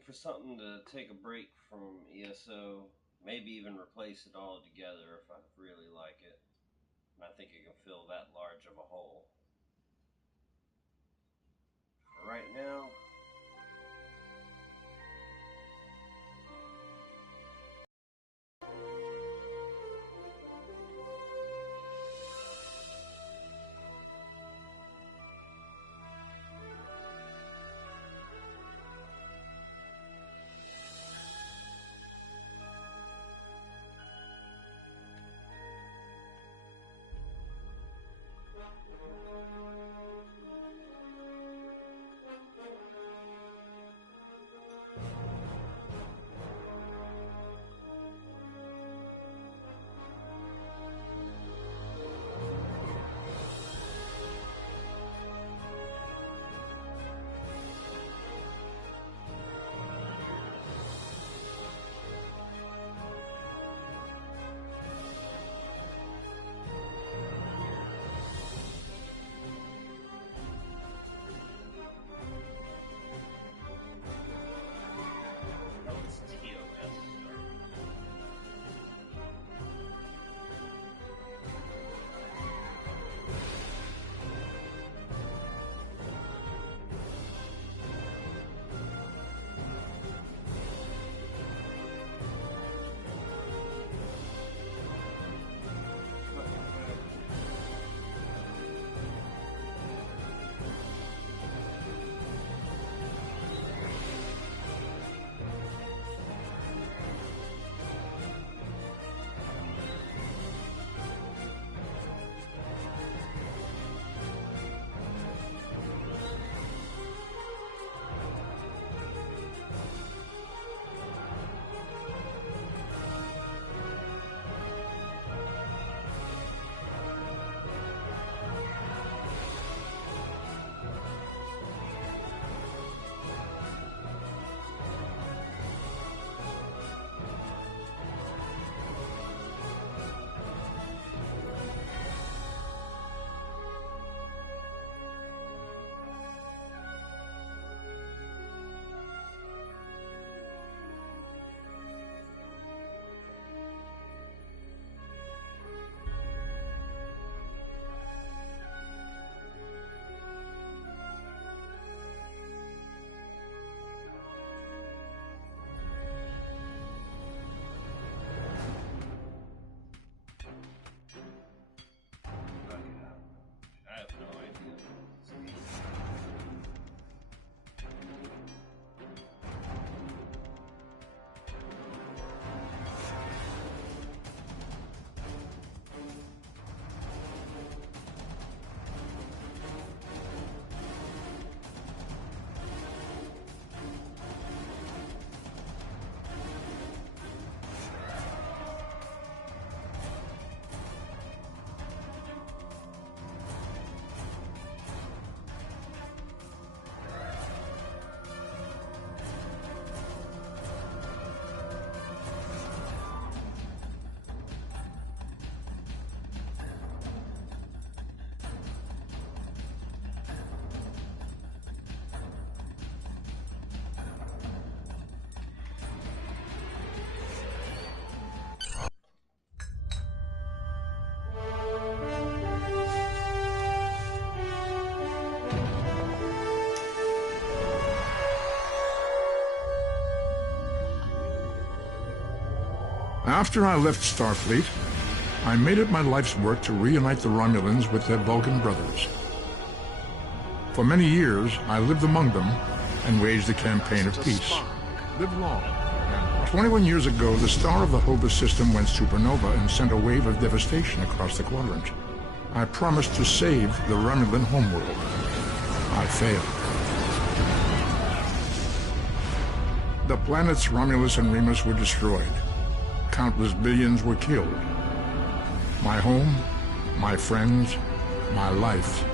looking for something to take a break from ESO, maybe even replace it all together if I really like it. And I think it can fill that large of a hole. For right now, I have no idea. After I left Starfleet, I made it my life's work to reunite the Romulans with their Vulcan brothers. For many years, I lived among them and waged a campaign of peace. Live long. 21 years ago, the star of the Hobus system went supernova and sent a wave of devastation across the quadrant. I promised to save the Romulan homeworld. I failed. The planets Romulus and Remus were destroyed. Countless billions were killed. My home, my friends, my life,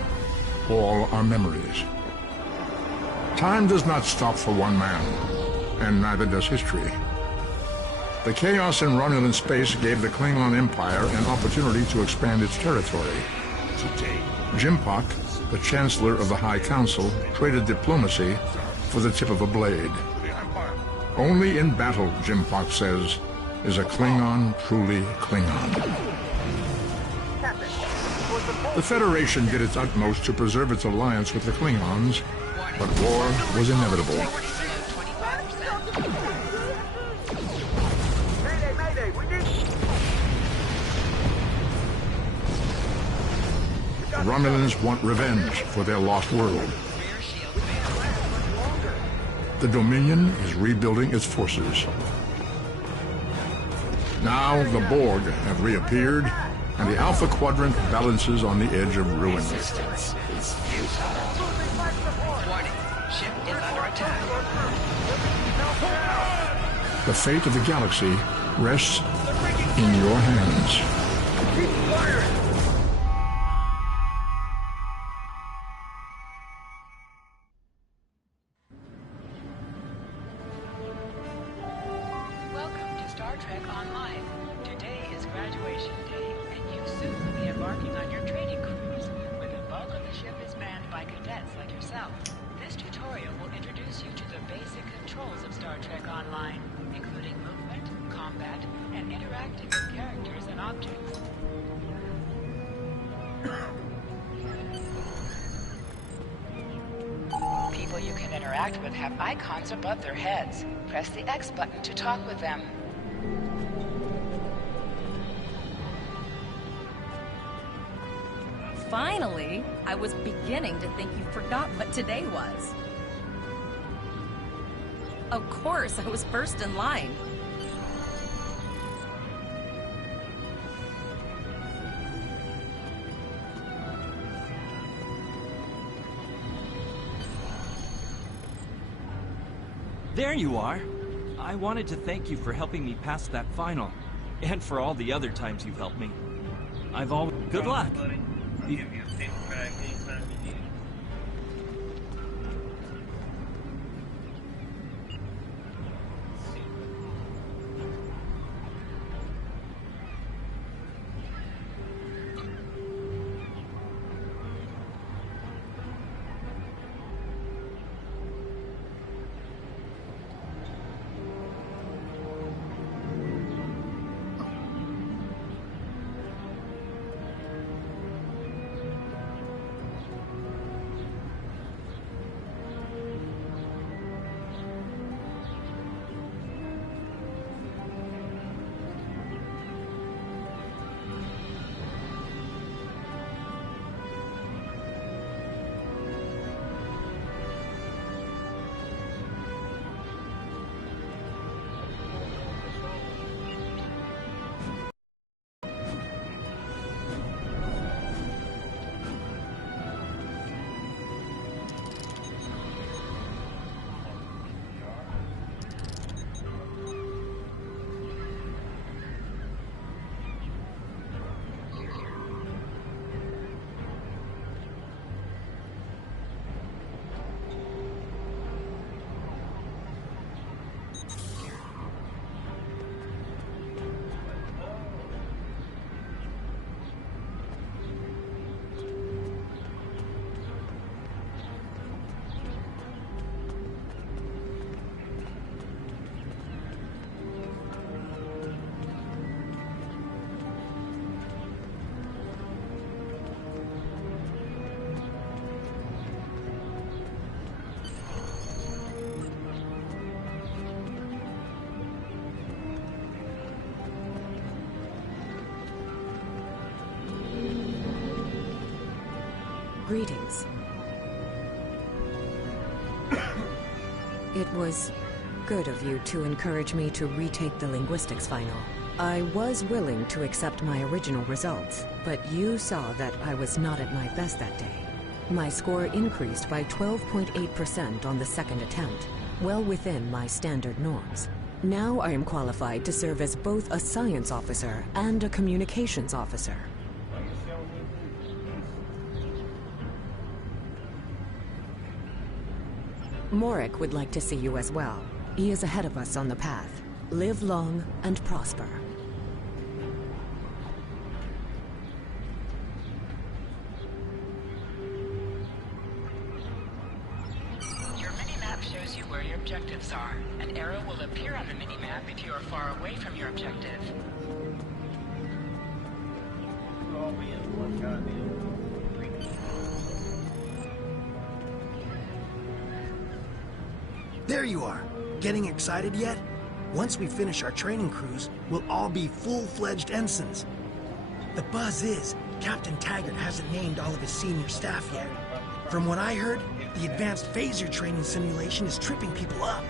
all are memories. Time does not stop for one man, and neither does history. The chaos in Romulan space gave the Klingon Empire an opportunity to expand its territory. Today, Jimpak, the Chancellor of the High Council, traded diplomacy for the tip of a blade. The Empire Only in battle, Jim Fox says, is a Klingon truly Klingon. The Federation did its utmost to preserve its alliance with the Klingons, but war was inevitable. The Romulans want revenge for their lost world. The Dominion is rebuilding its forces. Now the Borg have reappeared, and the Alpha Quadrant balances on the edge of ruin. Resistance is futile. Warning, ship is under attack. The fate of the galaxy rests in your hands. Keep firing! Welcome to Star Trek Online. Today is graduation day, and you soon will be embarking on your training cruise, where the bulk of the ship is manned by cadets like yourself. This tutorial will introduce you to the basic controls of Star Trek Online, including movement, combat, and interacting with characters and objects. People you can interact with have icons above their heads. Press the X button to talk with them. Finally, I was beginning to think you forgot what today was. Of course, I was first in line. There you are. I wanted to thank you for helping me pass that final, and for all the other times you've helped me. I've always... Good luck. I'll give you a paper bag anytime you need it. Greetings. It was good of you to encourage me to retake the linguistics final. I was willing to accept my original results, but you saw that I was not at my best that day. My score increased by 12.8% on the second attempt, well within my standard norms. Now I am qualified to serve as both a science officer and a communications officer. Morik would like to see you as well. He is ahead of us on the path. Live long and prosper. Your mini-map shows you where you're your objectives are. An arrow will appear on the minimap if you are far away from your objective. All me in one goddamn. There you are. Getting excited yet? Once we finish our training cruise, we'll all be full-fledged ensigns. The buzz is, Captain Taggart hasn't named all of his senior staff yet. From what I heard, the advanced phaser training simulation is tripping people up.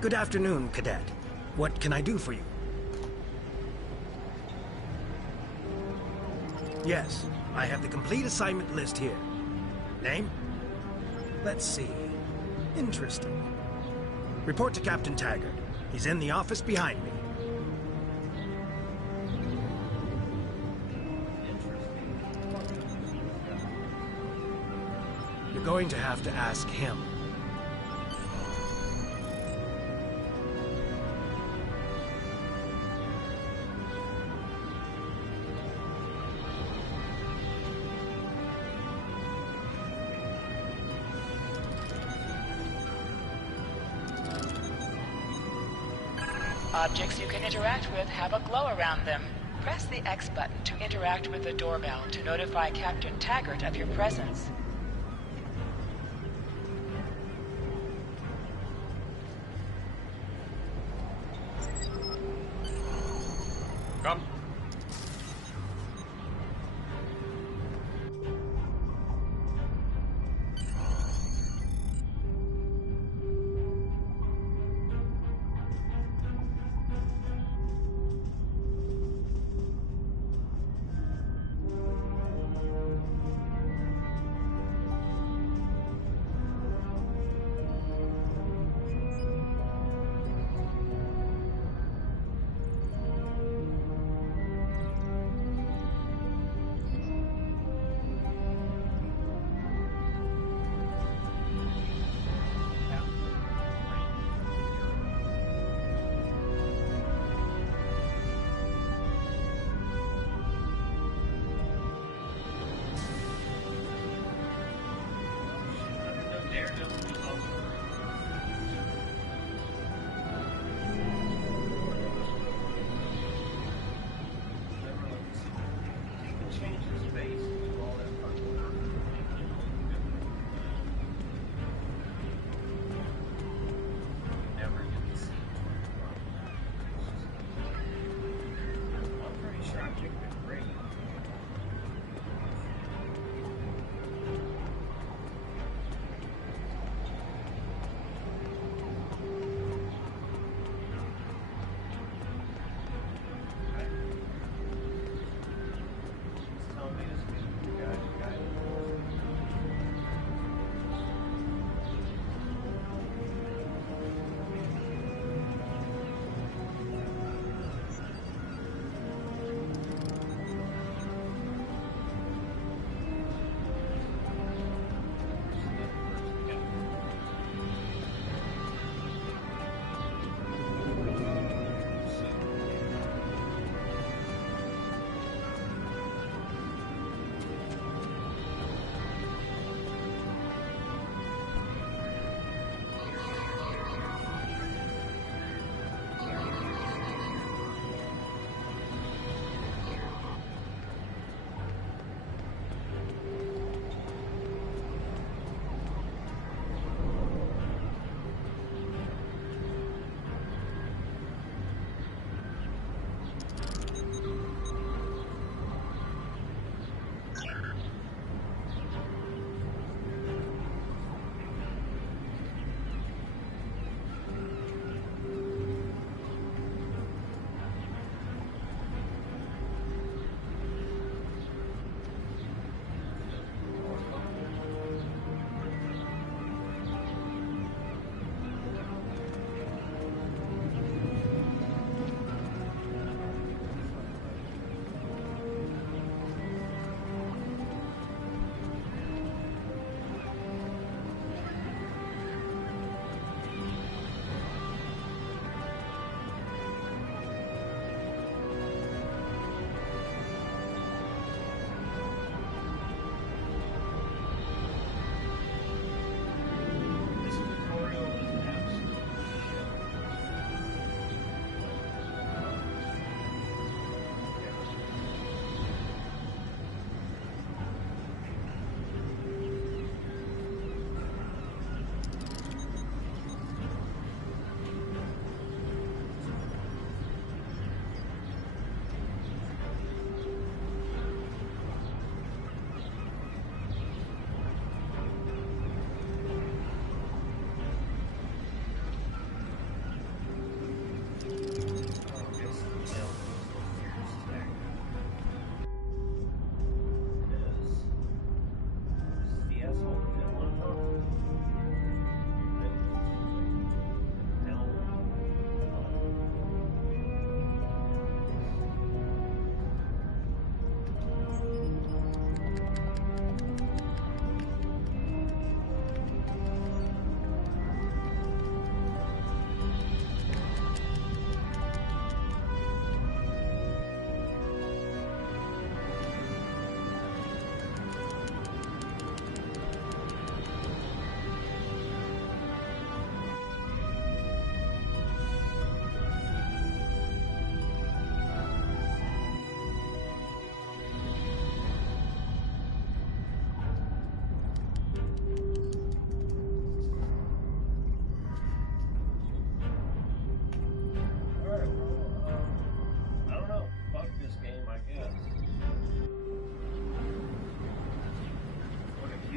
Good afternoon, Cadet. What can I do for you? Yes, I have the complete assignment list here. Name? Let's see. Interesting. Report to Captain Taggart. He's in the office behind me. You're going to have to ask him. Objects you can interact with have a glow around them. Press the X button to interact with the doorbell to notify Captain Taggart of your presence. Come.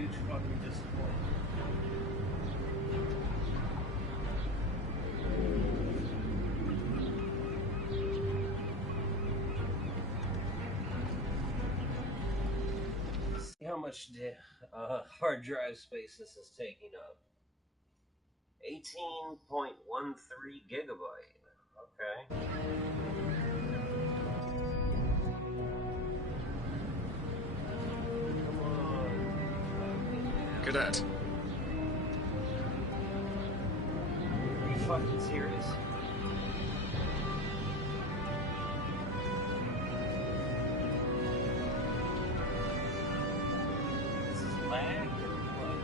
huge fucking disappointment. See how much hard drive space this is taking up. 18.13 gigabyte. Okay. Come on. Cadet. Are you fucking serious? This is lag or what?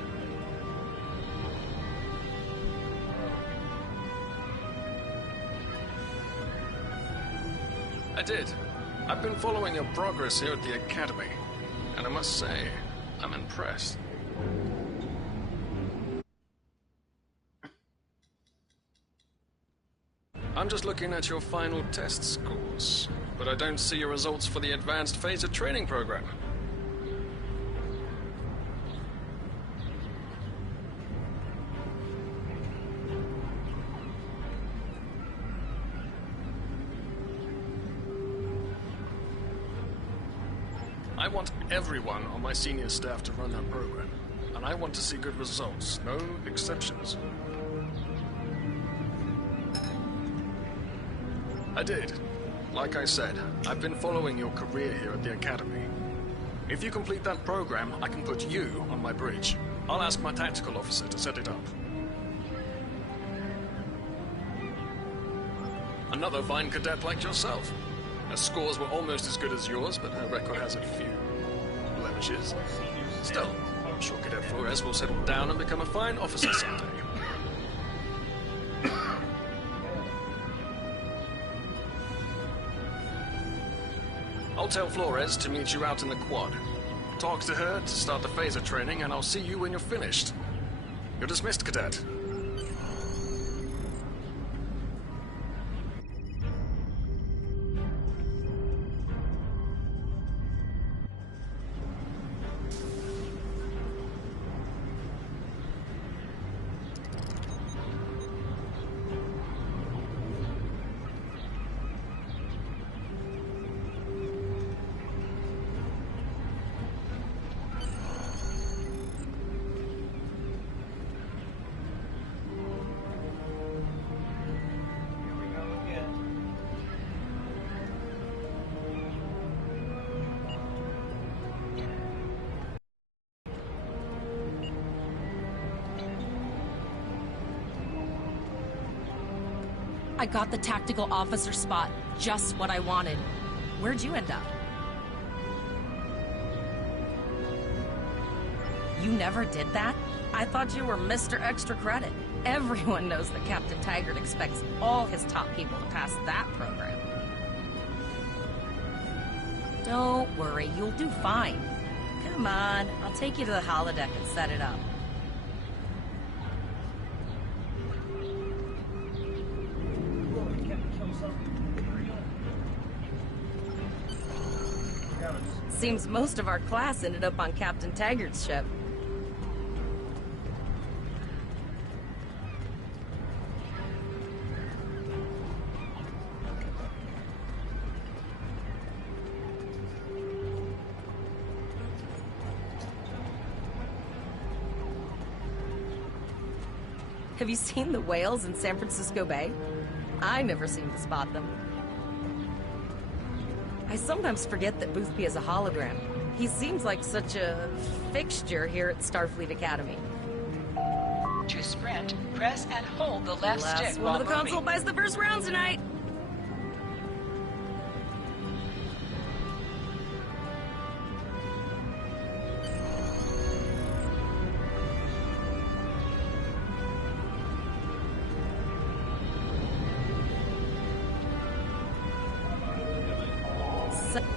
I did. I've been following your progress here at the Academy, and I must say, I'm impressed. I'm just looking at your final test scores, but I don't see your results for the advanced phaser training program. I want everyone on my senior staff to run that program, and I want to see good results, no exceptions. I did. Like I said, I've been following your career here at the Academy. If you complete that program, I can put you on my bridge. I'll ask my tactical officer to set it up. Another fine cadet like yourself. Her scores were almost as good as yours, but her record has a few blemishes. Still, I'm sure Cadet Flores will settle down and become a fine officer someday. I'll tell Flores to meet you out in the quad. Talk to her to start the phaser training, and I'll see you when you're finished. You're dismissed, Cadet. I got the tactical officer spot. Just what I wanted. Where'd you end up? You never did that? I thought you were Mr. Extra Credit. Everyone knows that Captain Taggart expects all his top people to pass that program. Don't worry, you'll do fine. Come on, I'll take you to the holodeck and set it up. Seems most of our class ended up on Captain Taggart's ship. Have you seen the whales in San Francisco Bay? I never seem to spot them. I sometimes forget that Boothby is a hologram. He seems like such a fixture here at Starfleet Academy. To sprint, press and hold the left stick Last one while of the console moving. buys the first round tonight.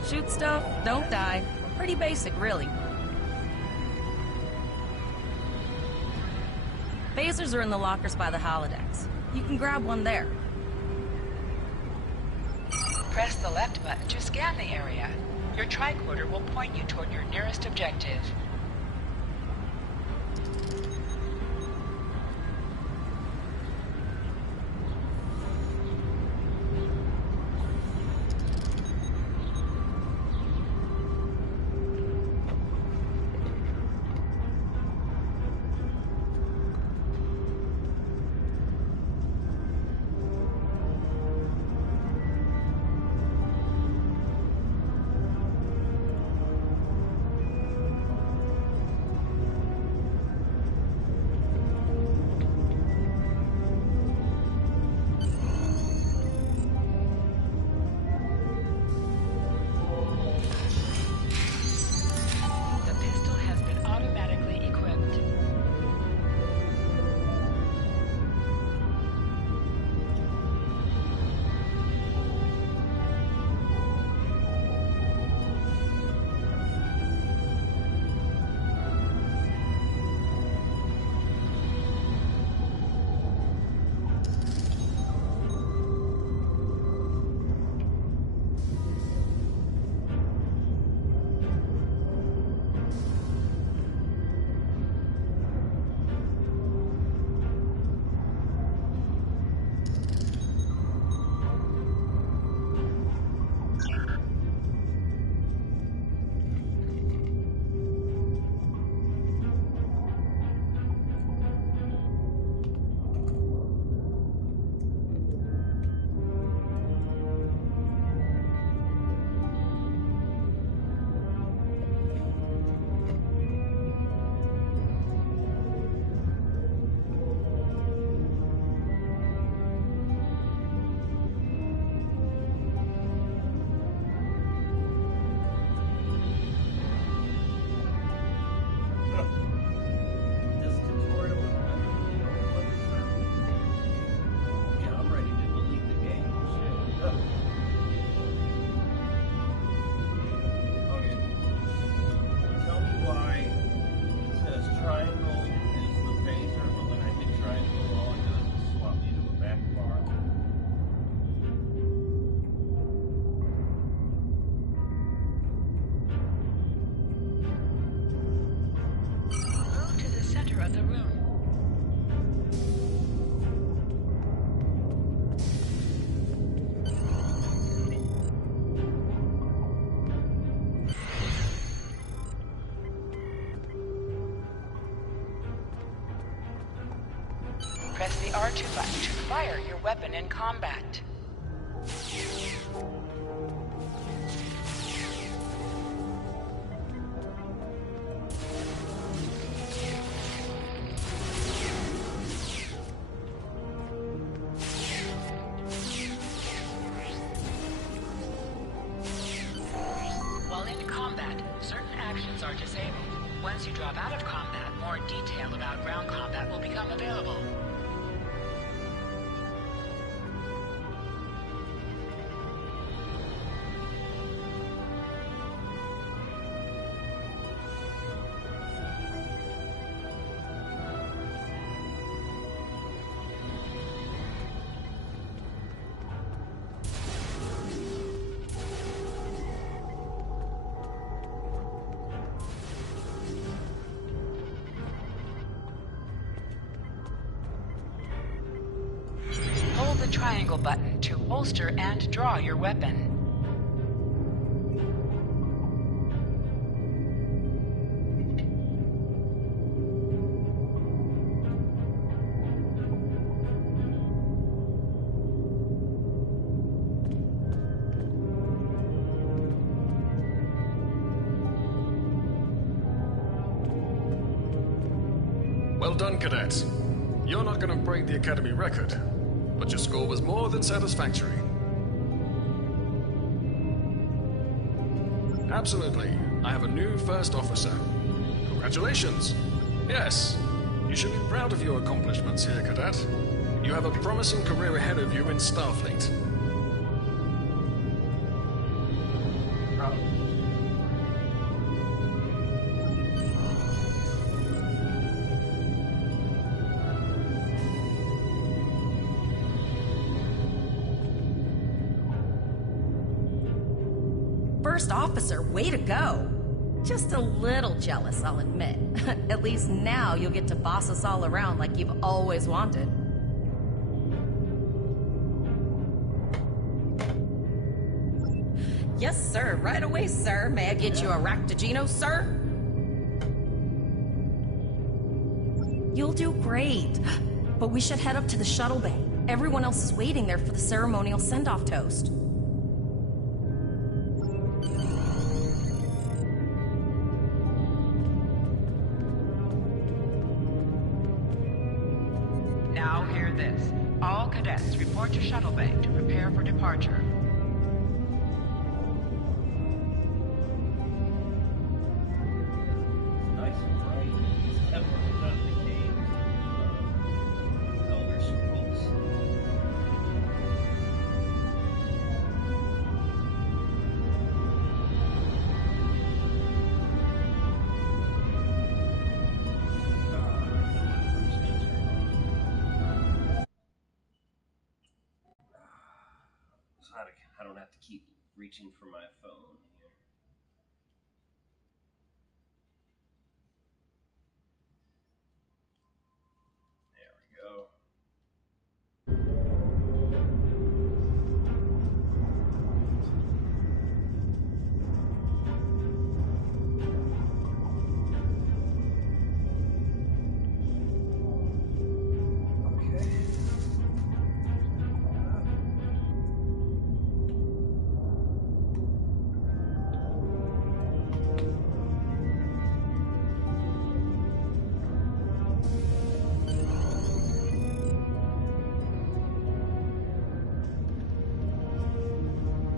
Shoot stuff, don't die. Pretty basic, really. Phasers are in the lockers by the holodecks. You can grab one there. Press the left button to scan the area. Your tricorder will point you toward your nearest objective. center of the room. Press the R2 button to fire your weapon in combat. While in combat, certain actions are disabled. Once you drop out of combat, more detail about ground combat will become available. Hold the triangle button to holster and draw your weapon. Well done, cadets. You're not going to break the Academy record, but your score was more than satisfactory. Absolutely. I have a new first officer. Congratulations. Yes, you should be proud of your accomplishments here, cadet. You have a promising career ahead of you in Starfleet. First officer, way to go. Just a little jealous, I'll admit. At least now you'll get to boss us all around like you've always wanted. Yes, sir. Right away, sir. May I get you a Ractigino, sir? You'll do great. But we should head up to the shuttle bay. Everyone else is waiting there for the ceremonial send-off toast. Now hear this. All cadets report to shuttle bay to prepare for departure. Nice and bright. It's definitely not the cave. Elder Scrolls. So I don't have to keep reaching for my phone here. There we go. Okay.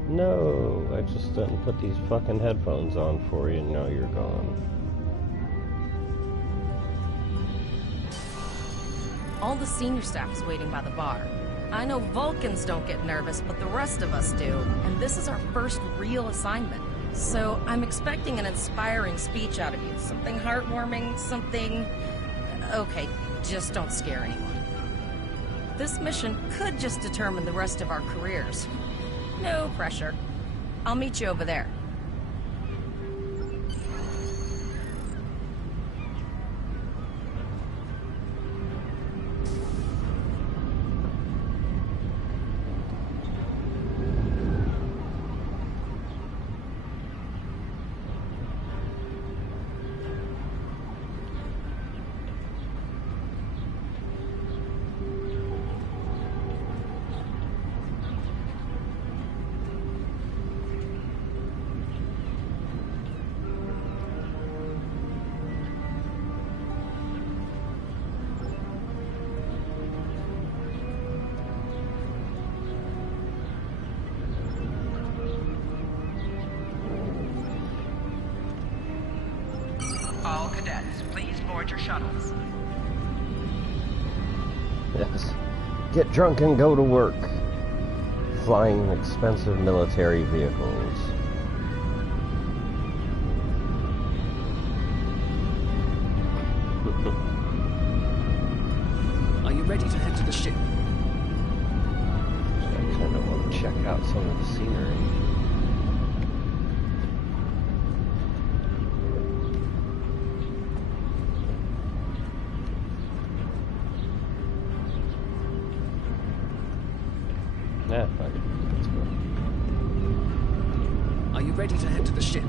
No, I just didn't put these fucking headphones on for you, and now you're gone. All the senior staff is waiting by the bar. I know Vulcans don't get nervous, but the rest of us do, and this is our first real assignment. So I'm expecting an inspiring speech out of you. Something heartwarming, something... Okay, just don't scare anyone. This mission could just determine the rest of our careers. No pressure. I'll meet you over there. shuttles. Yes. Get drunk and go to work. Flying expensive military vehicles. Are you ready to head to the ship? I kind of want to check out some of the scenery. Yeah, fuck it. Let's go. Are you ready to head to the ship?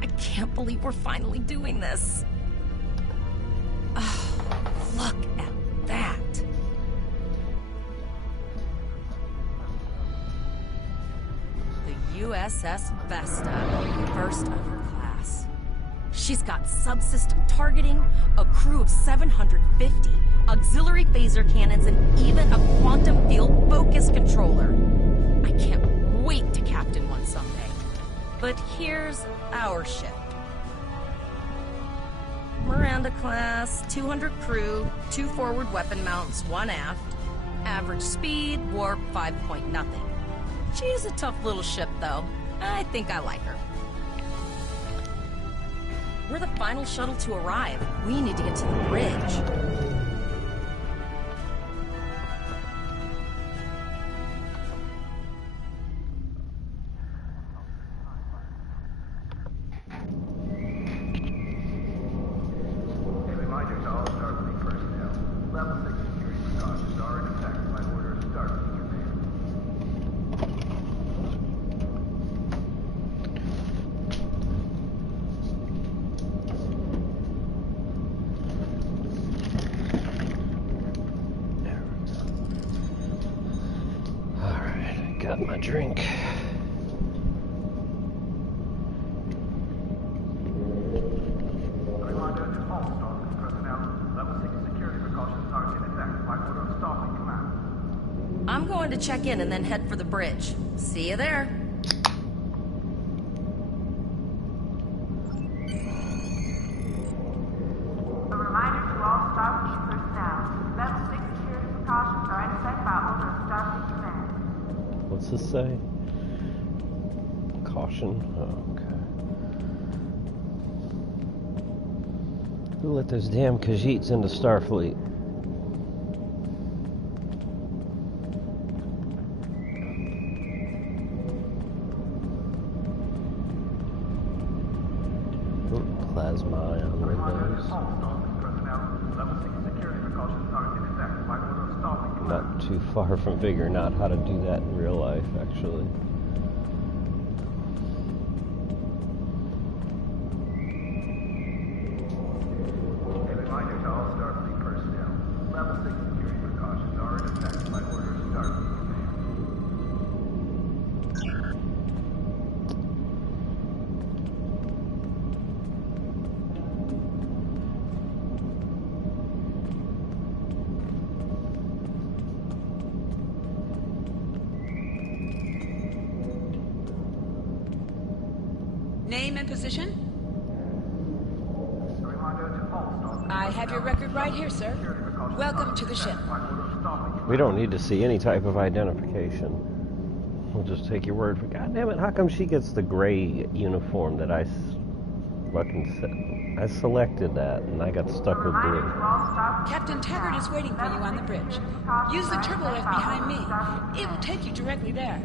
I can't believe we're finally doing this. Oh, look at that. The USS Vesta, first of her class. She's got subsystem targeting, a crew of 750, auxiliary phaser cannons, and even a quantum field focus controller. I can't wait to captain one someday. But here's our ship. Miranda class, 200 crew, 2 forward weapon mounts, 1 aft. Average speed, warp 5 point nothing. She's a tough little ship, though. I think I like her. We're the final shuttle to arrive. We need to get to the bridge. Got my drink. I'm going to check in and then head for the bridge. See you there. A reminder to all Starfleet personnel. Level 6 security precautions are in effect by order of Starfleet Command. What's this say? Caution. Oh, okay. Who let those damn Khajiits into Starfleet? Plasma ion windows. Not too far from figuring out how to do that in real life, actually. A reminder to all Starfleet personnel. Level 6 security precautions are in effect by order of Starfleet Command. Name and position? A reminder to all Starfleet. I have your record right here, sir. Welcome to the ship. We don't need to see any type of identification. We'll just take your word for. God damn it! How come she gets the gray uniform that I selected that, and I got stuck with blue? Captain Taggart is waiting for you on the bridge. Use the turbo lift behind me. It will take you directly there.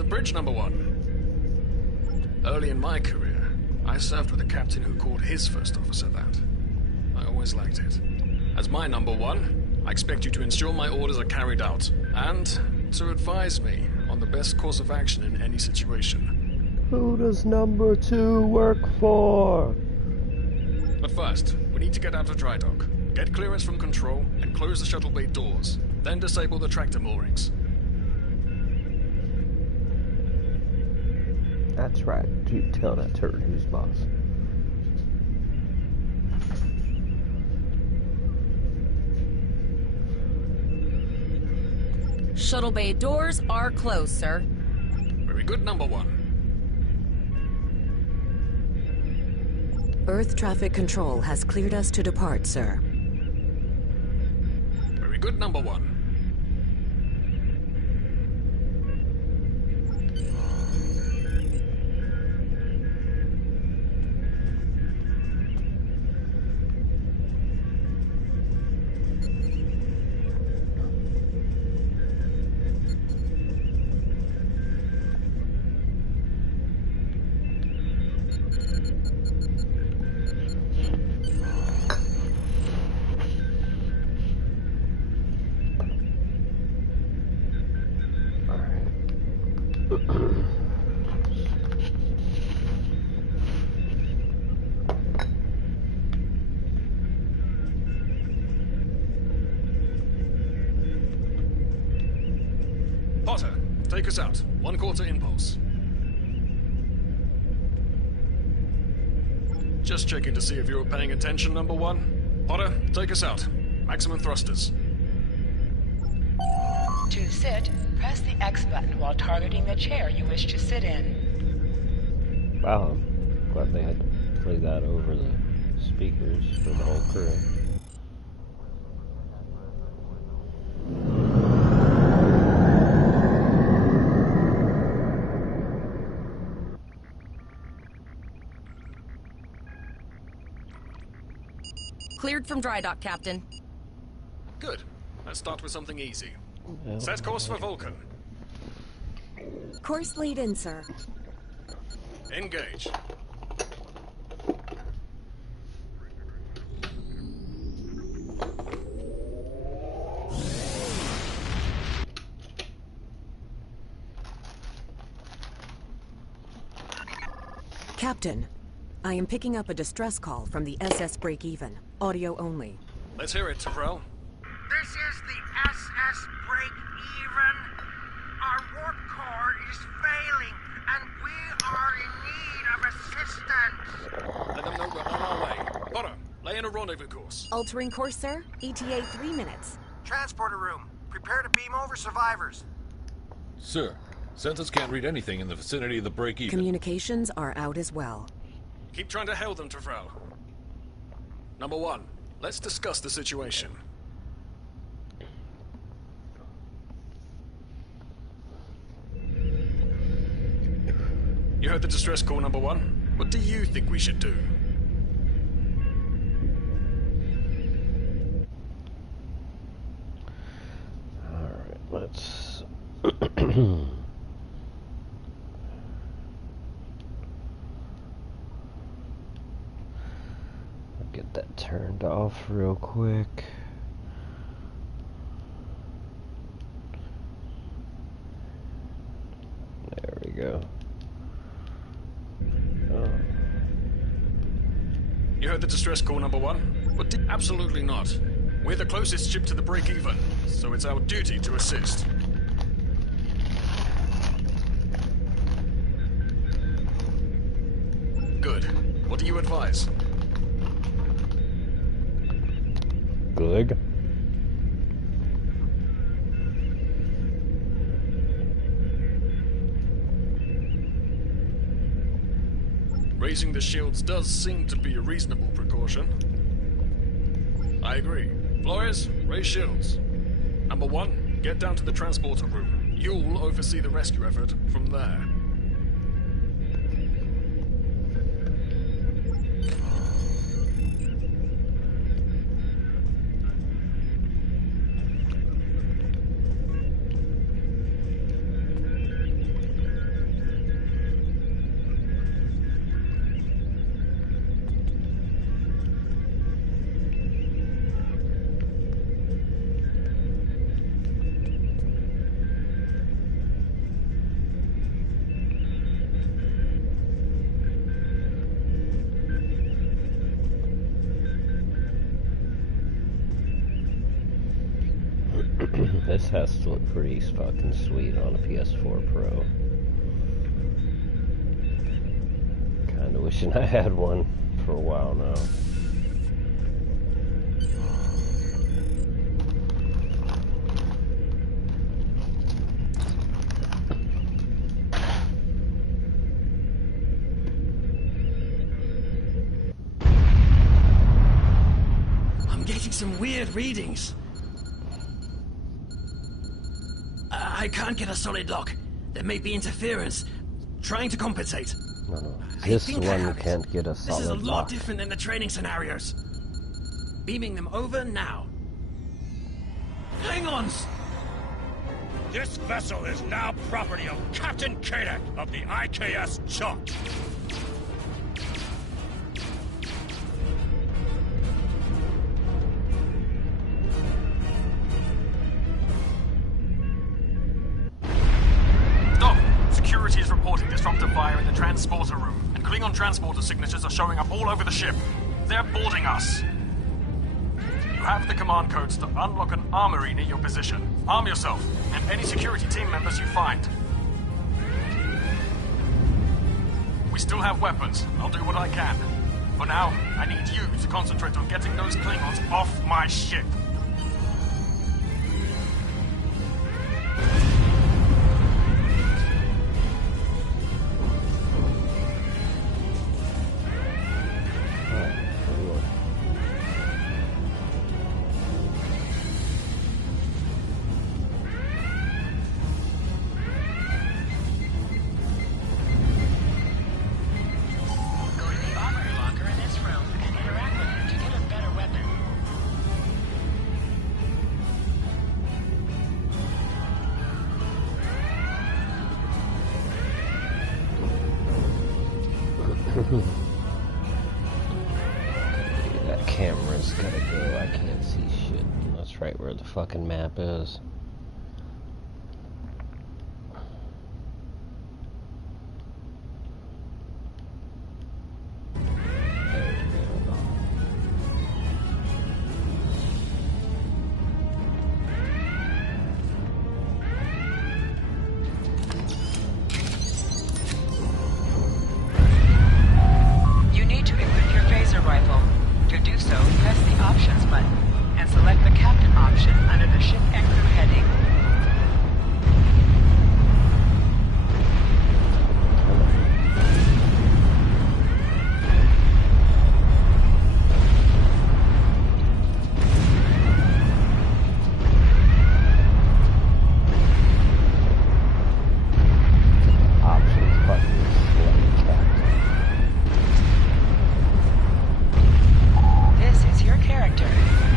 the bridge, number one. Early in my career, I served with a captain who called his first officer that. I always liked it. As my number one, I expect you to ensure my orders are carried out, and to advise me on the best course of action in any situation. Who does number 2 work for? But first, we need to get out of dry dock, get clearance from control, and close the shuttle bay doors. Then disable the tractor moorings. That's right. You tell that turd who's boss. Shuttle bay doors are closed, sir. Very good, number one. Earth traffic control has cleared us to depart, sir. Very good, number one. Potter, take us out. 1/4 impulse. Just checking to see if you were paying attention, number one. Potter, take us out. Maximum thrusters. To sit, press the X button while targeting the chair you wish to sit in. Wow, I'm glad they had to play that over the speakers for the whole crew. Cleared from dry dock, Captain. Good. Let's start with something easy. Set course for Vulcan. Course lead in, sir. Engage. Captain, I am picking up a distress call from the SS Break-Even. Audio only. Let's hear it, Tyrell. This is the SS Break-Even. Our warp core is failing, and we are in need of assistance. Let them know we're on our way. Potter, lay in a rendezvous course. Altering course, sir. ETA 3 minutes. Transporter room. Prepare to beam over survivors. Sir, Census can't read anything in the vicinity of the break-even. Communications are out as well. Keep trying to hail them, Tyrell. Number one, let's discuss the situation. You heard the distress call, number one. What do you think we should do? Alright, let's... get that turned off real quick. There we go. Oh. You heard the distress call, number one? But absolutely not. We're the closest ship to the break-even, so it's our duty to assist. Good. What do you advise? Good. Raising the shields does seem to be a reasonable precaution. I agree. Flores, raise shields. Number one, get down to the transporter room. You'll oversee the rescue effort from there. This has to look pretty fucking sweet on a PS4 Pro. Kinda wishing I had one for a while now. I'm getting some weird readings. I can't get a solid lock. There may be interference. Trying to compensate. No. This one can't get a solid lock. This is a lot different than the training scenarios. Beaming them over now. Hang on! This vessel is now property of Captain Kadek of the IKS Chalk. Security is reporting disruptive fire in the transporter room, and Klingon transporter signatures are showing up all over the ship. They're boarding us. You have the command codes to unlock an armory near your position. Arm yourself, and any security team members you find. We still have weapons. I'll do what I can. For now, I need you to concentrate on getting those Klingons off my ship. That camera's gotta go. I can't see shit. That's right where the fucking map is.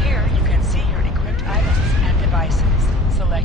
Here you can see your equipped items and devices. Select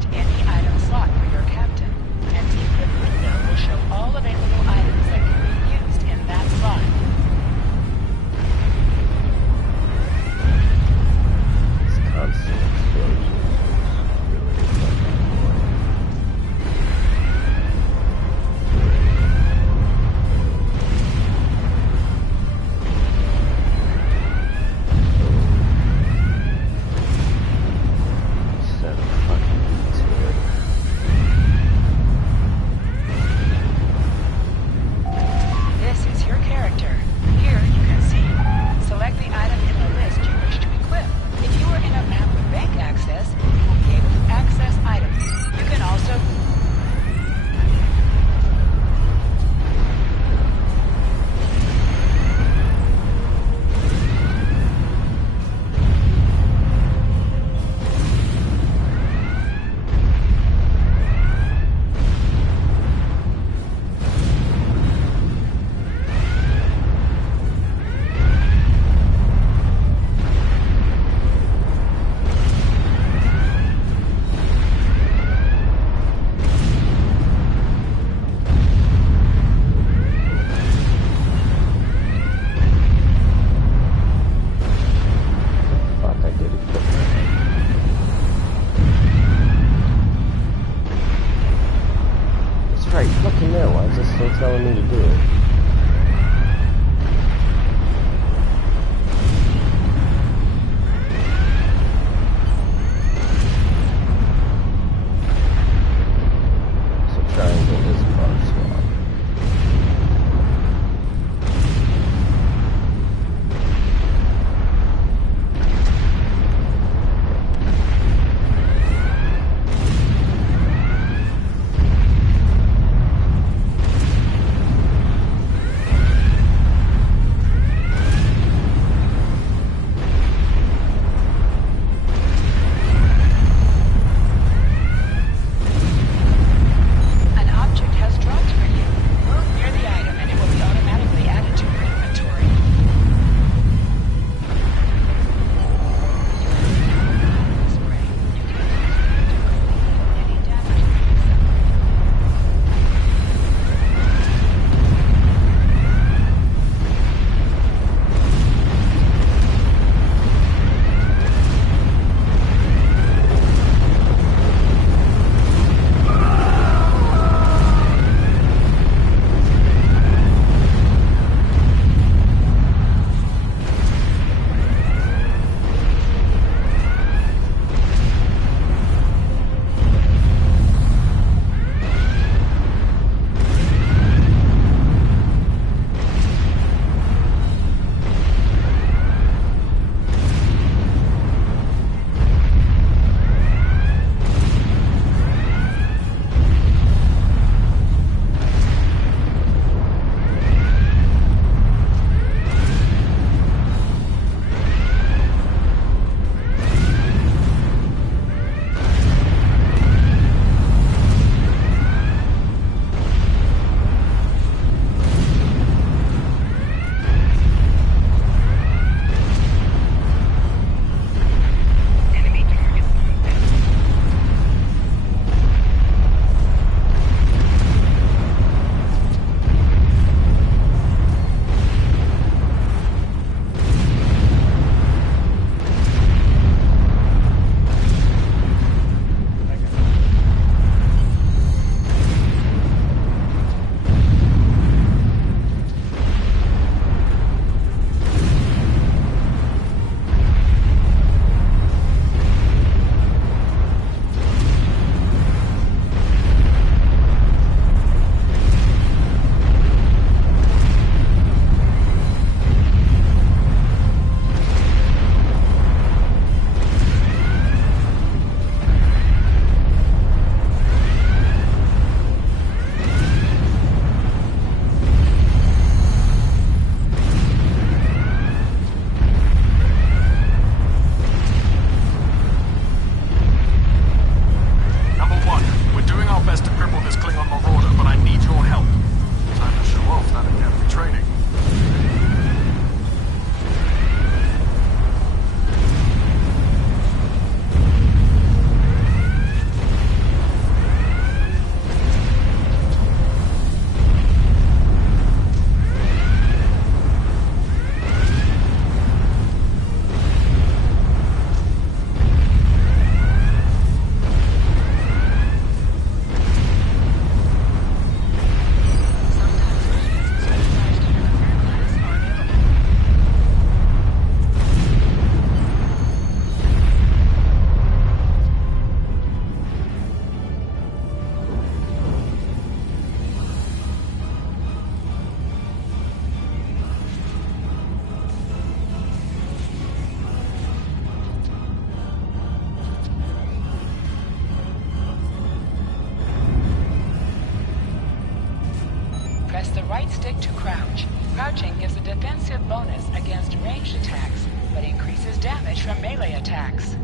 stick to crouch. Crouching gives a defensive bonus against ranged attacks, but increases damage from melee attacks.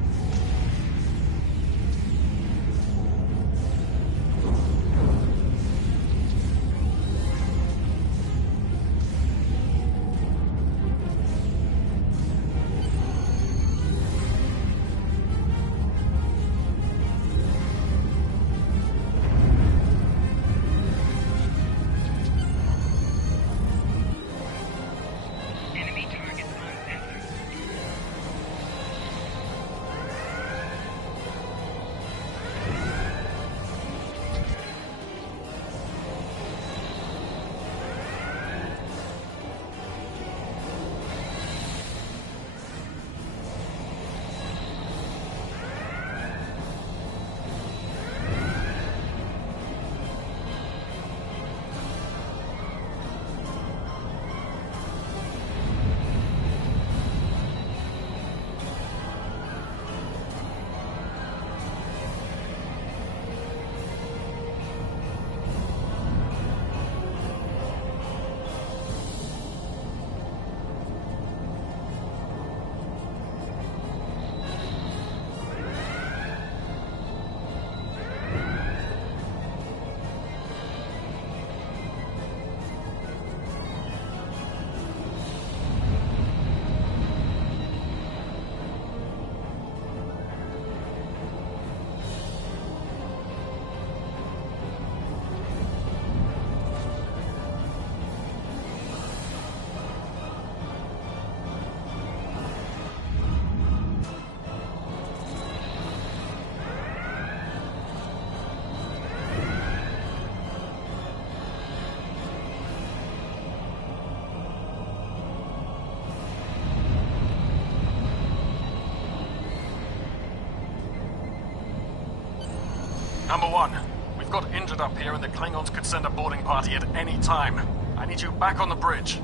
Number one, we've got injured up here and the Klingons could send a boarding party at any time. I need you back on the bridge.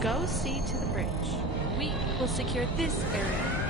Go see to the bridge. We will secure this area.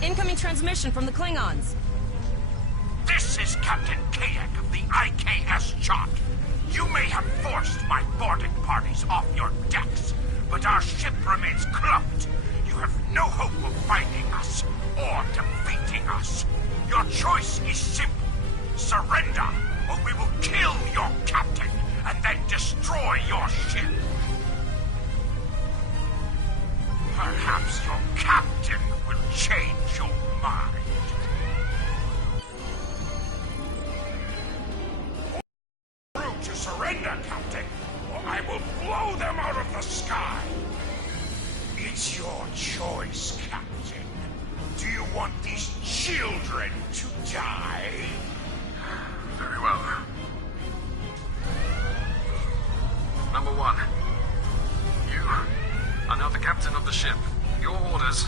Incoming transmission from the Klingons. This is Captain Kayak of the IKS Chart. You may have forced my boarding parties off your decks, but our ship remains cloaked. You have no hope of finding us or defeating us. Your choice is simple. Surrender, or we will kill your captain and then destroy your ship. Perhaps your captain will change your mind. Crew to surrender, Captain, or I will blow them out of the sky. It's your choice, Captain. Do you want these children to die? Very well. Number one. You are now the captain of the ship. Your orders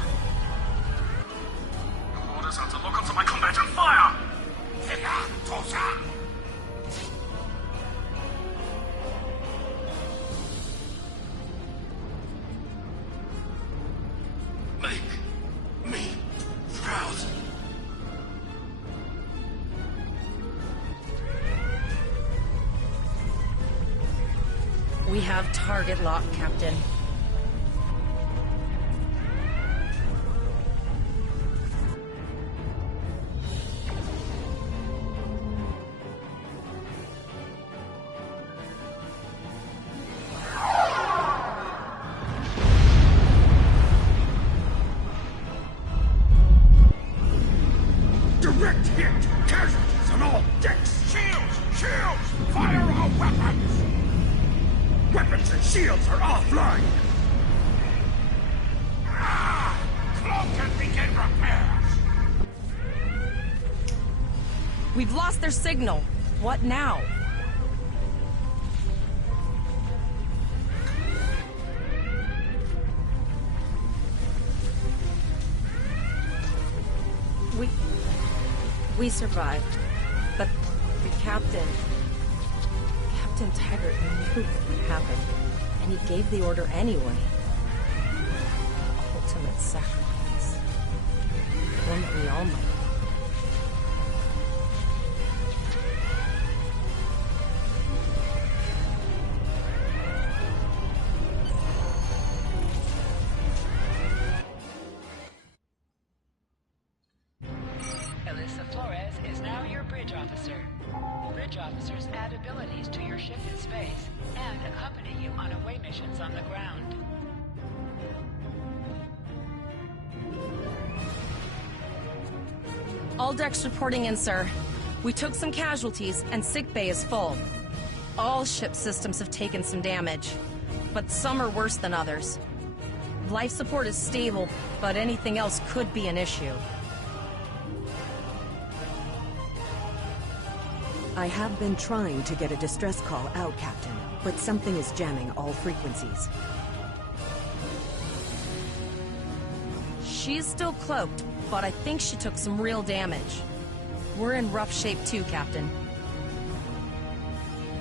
are to lock onto my combat and fire! Make me proud. We have target lock, Captain. Direct hit! Casualties on all decks! Shields! Shields! Fire all weapons! Weapons and shields are offline! Cloak and begin repairs! We've lost their signal. What now? We survived, but the Captain Taggart knew what would happen, and he gave the order anyway. Ultimate sacrifice. One that we all might. Officers add abilities to your ship in space and accompany you on away missions on the ground. All decks reporting in, sir. We took some casualties and sickbay is full. All ship systems have taken some damage, but some are worse than others. Life support is stable, but anything else could be an issue. I have been trying to get a distress call out, Captain, but something is jamming all frequencies. She's still cloaked, but I think she took some real damage. We're in rough shape too, Captain.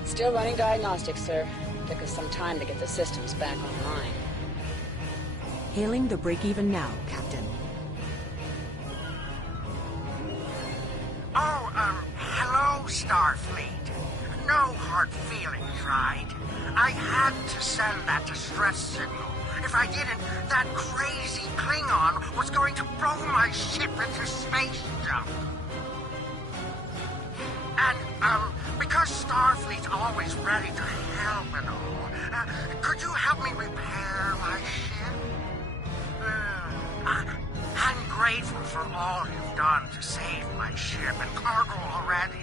Still running diagnostics, sir. Took us some time to get the systems back online. Hailing the break-even now, Captain. Oh, hello, Starfleet. No hard feelings, right? I had to send that distress signal. If I didn't, that crazy Klingon was going to blow my ship into space junk. And, because Starfleet's always ready to help and all, could you help me repair my ship? I'm grateful for all you've done to save my ship and cargo already.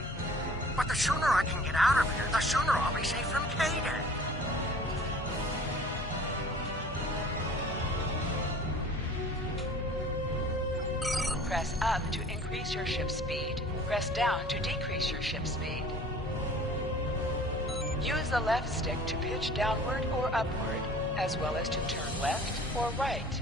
But the sooner I can get out of here, the sooner I'll be safe from K-Day. Press up to increase your ship's speed. Press down to decrease your ship's speed. Use the left stick to pitch downward or upward, as well as to turn left or right.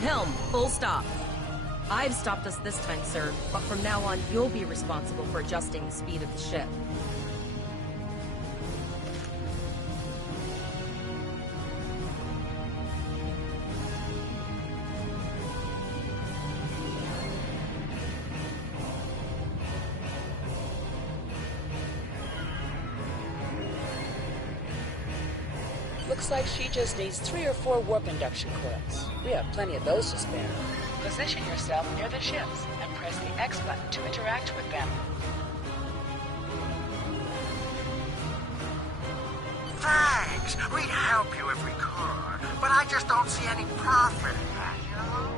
Helm, full stop. I've stopped us this time, sir, but from now on, you'll be responsible for adjusting the speed of the ship. Looks like she just needs 3 or 4 warp induction coils. We have plenty of those to spare. Position yourself near the ships and press the X button to interact with them. Thanks. We'd help you if we could, but I just don't see any profit in that, you know?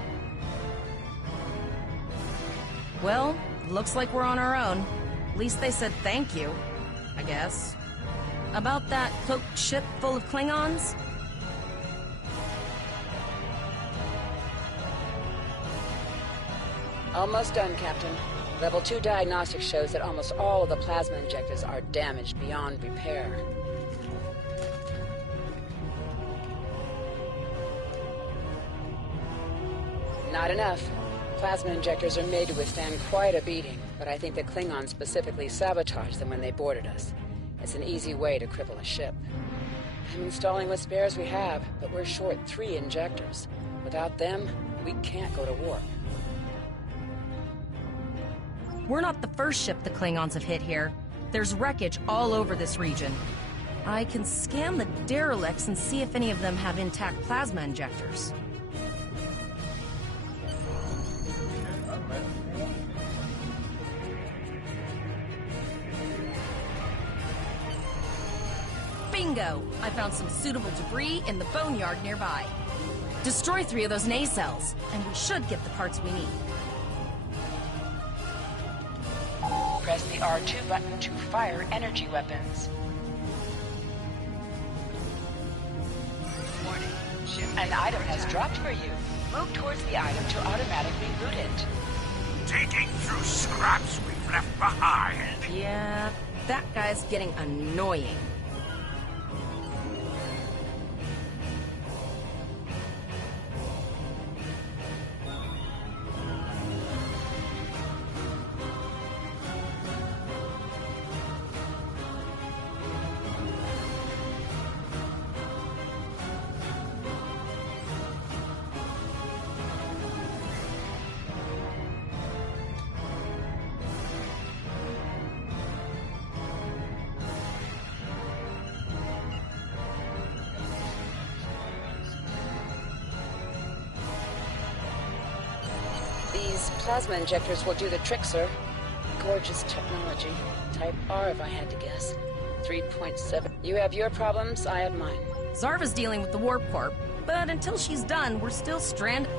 Well, looks like we're on our own. At least they said thank you, I guess. About that cloaked ship full of Klingons? Almost done, Captain. Level 2 diagnostics shows that almost all of the plasma injectors are damaged beyond repair. Not enough. Plasma injectors are made to withstand quite a beating, but I think the Klingons specifically sabotaged them when they boarded us. It's an easy way to cripple a ship. I'm installing what spares we have, but we're short 3 injectors. Without them, we can't go to warp. We're not the first ship the Klingons have hit here. There's wreckage all over this region. I can scan the derelicts and see if any of them have intact plasma injectors. Bingo! I found some suitable debris in the boneyard nearby. Destroy 3 of those nacelles, and we should get the parts we need. Press the R2 button to fire energy weapons. Warning. An item has dropped for you. Move towards the item to automatically loot it. Digging through scraps we've left behind. Yeah, that guy's getting annoying. These plasma injectors will do the trick, sir. Gorgeous technology. Type R, if I had to guess. 3.7. You have your problems, I have mine. Zarva's dealing with the Warp Corp, but until she's done, we're still stranded.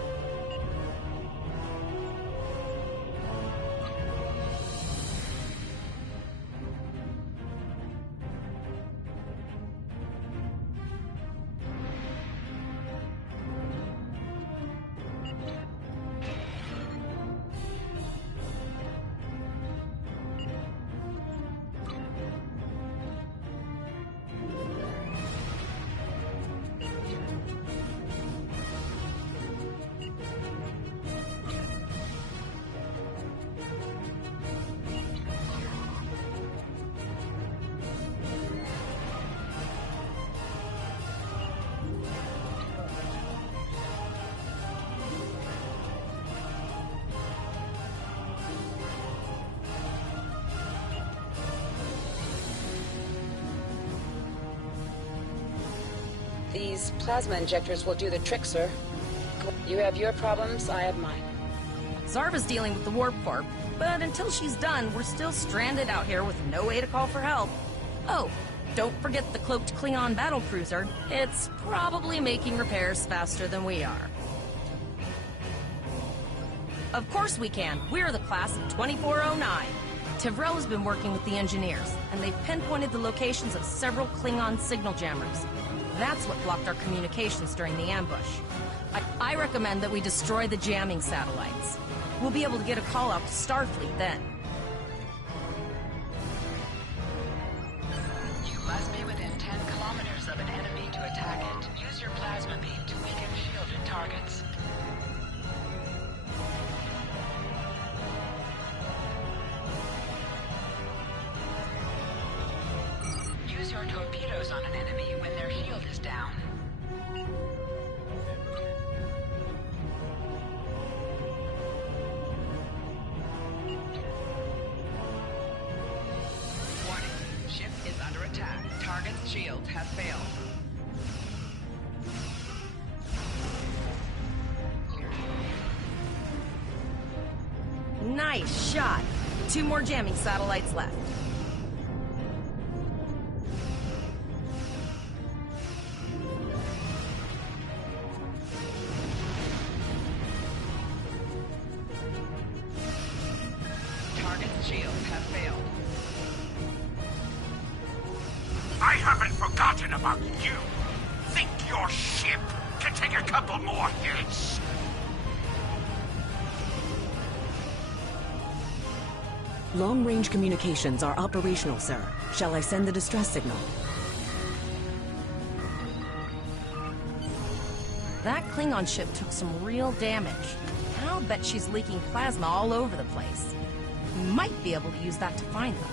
These plasma injectors will do the trick, sir. You have your problems, I have mine. Zarva's dealing with the Warp Corp, but until she's done, we're still stranded out here with no way to call for help. Oh, don't forget the cloaked Klingon battlecruiser. It's probably making repairs faster than we are. Of course we can. We're the class of 2409. Tivrel has been working with the engineers, and they've pinpointed the locations of several Klingon signal jammers. That's what blocked our communications during the ambush. I recommend that we destroy the jamming satellites. We'll be able to get a call out to Starfleet then. You must be within 10 kilometers of an enemy to attack it. Use your plasma beam to weaken shielded targets. Use your torpedoes on an enemy when their shield is down. Warning. Ship is under attack. Target's shields have failed. Nice shot. 2 more jamming satellites left. Target's shields have failed. I haven't forgotten about you. Think your ship can take a couple more hits? Long-range communications are operational, sir. Shall I send the distress signal? That Klingon ship took some real damage. I'll bet she's leaking plasma all over the place. We might be able to use that to find them.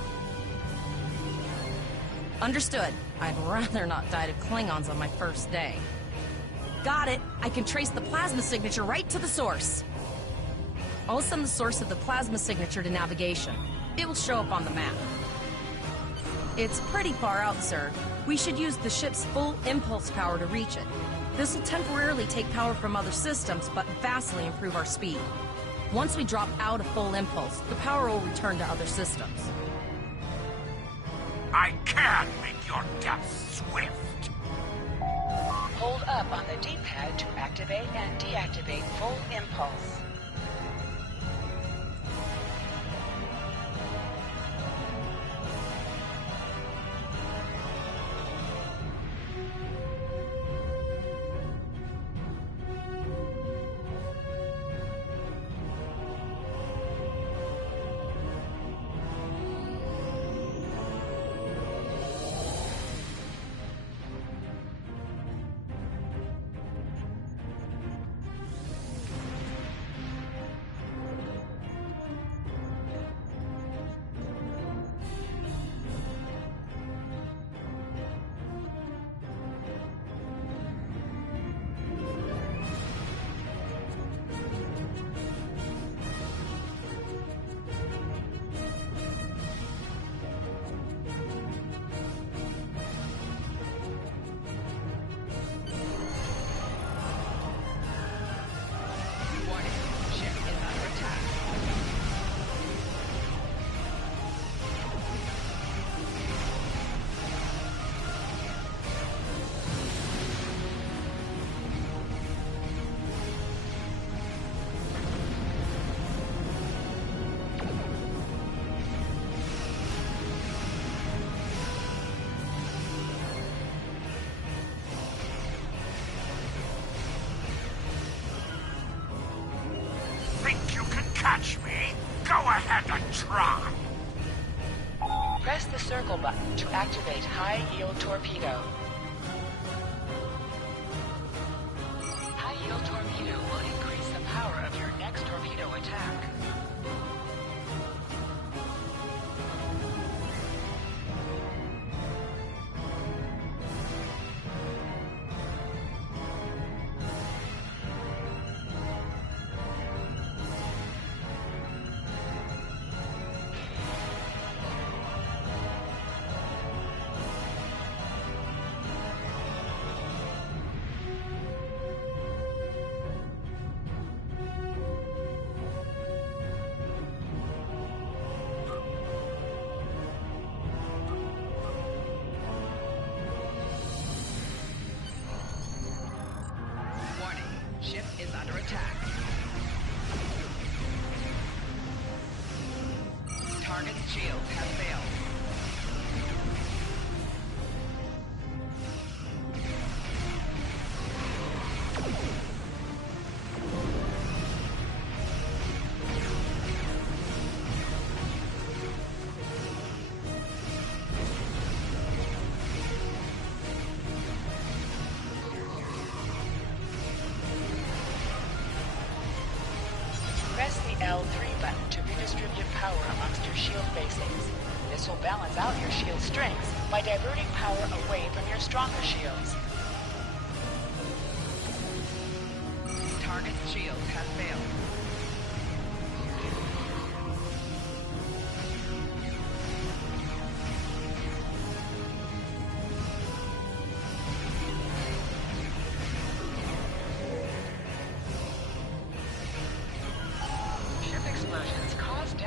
Understood. I'd rather not die to Klingons on my first day. Got it. I can trace the plasma signature right to the source. I'll send the source of the plasma signature to navigation. It will show up on the map. It's pretty far out, sir. We should use the ship's full impulse power to reach it. This will temporarily take power from other systems, but vastly improve our speed. Once we drop out of full impulse, the power will return to other systems. I can make your death swift. Hold up on the D-pad to activate and deactivate full impulse. Catch me? Go ahead and try. Press the circle button to activate high-yield torpedo. High-yield torpedo will increase the power of your next torpedo attack. Ship is under attack. Target's shields have failed. Press the L3 button to redistribute power amongst your shield facings. This will balance out your shield strengths by diverting power away from your stronger shields. Target's shields have failed. Ship explosions caused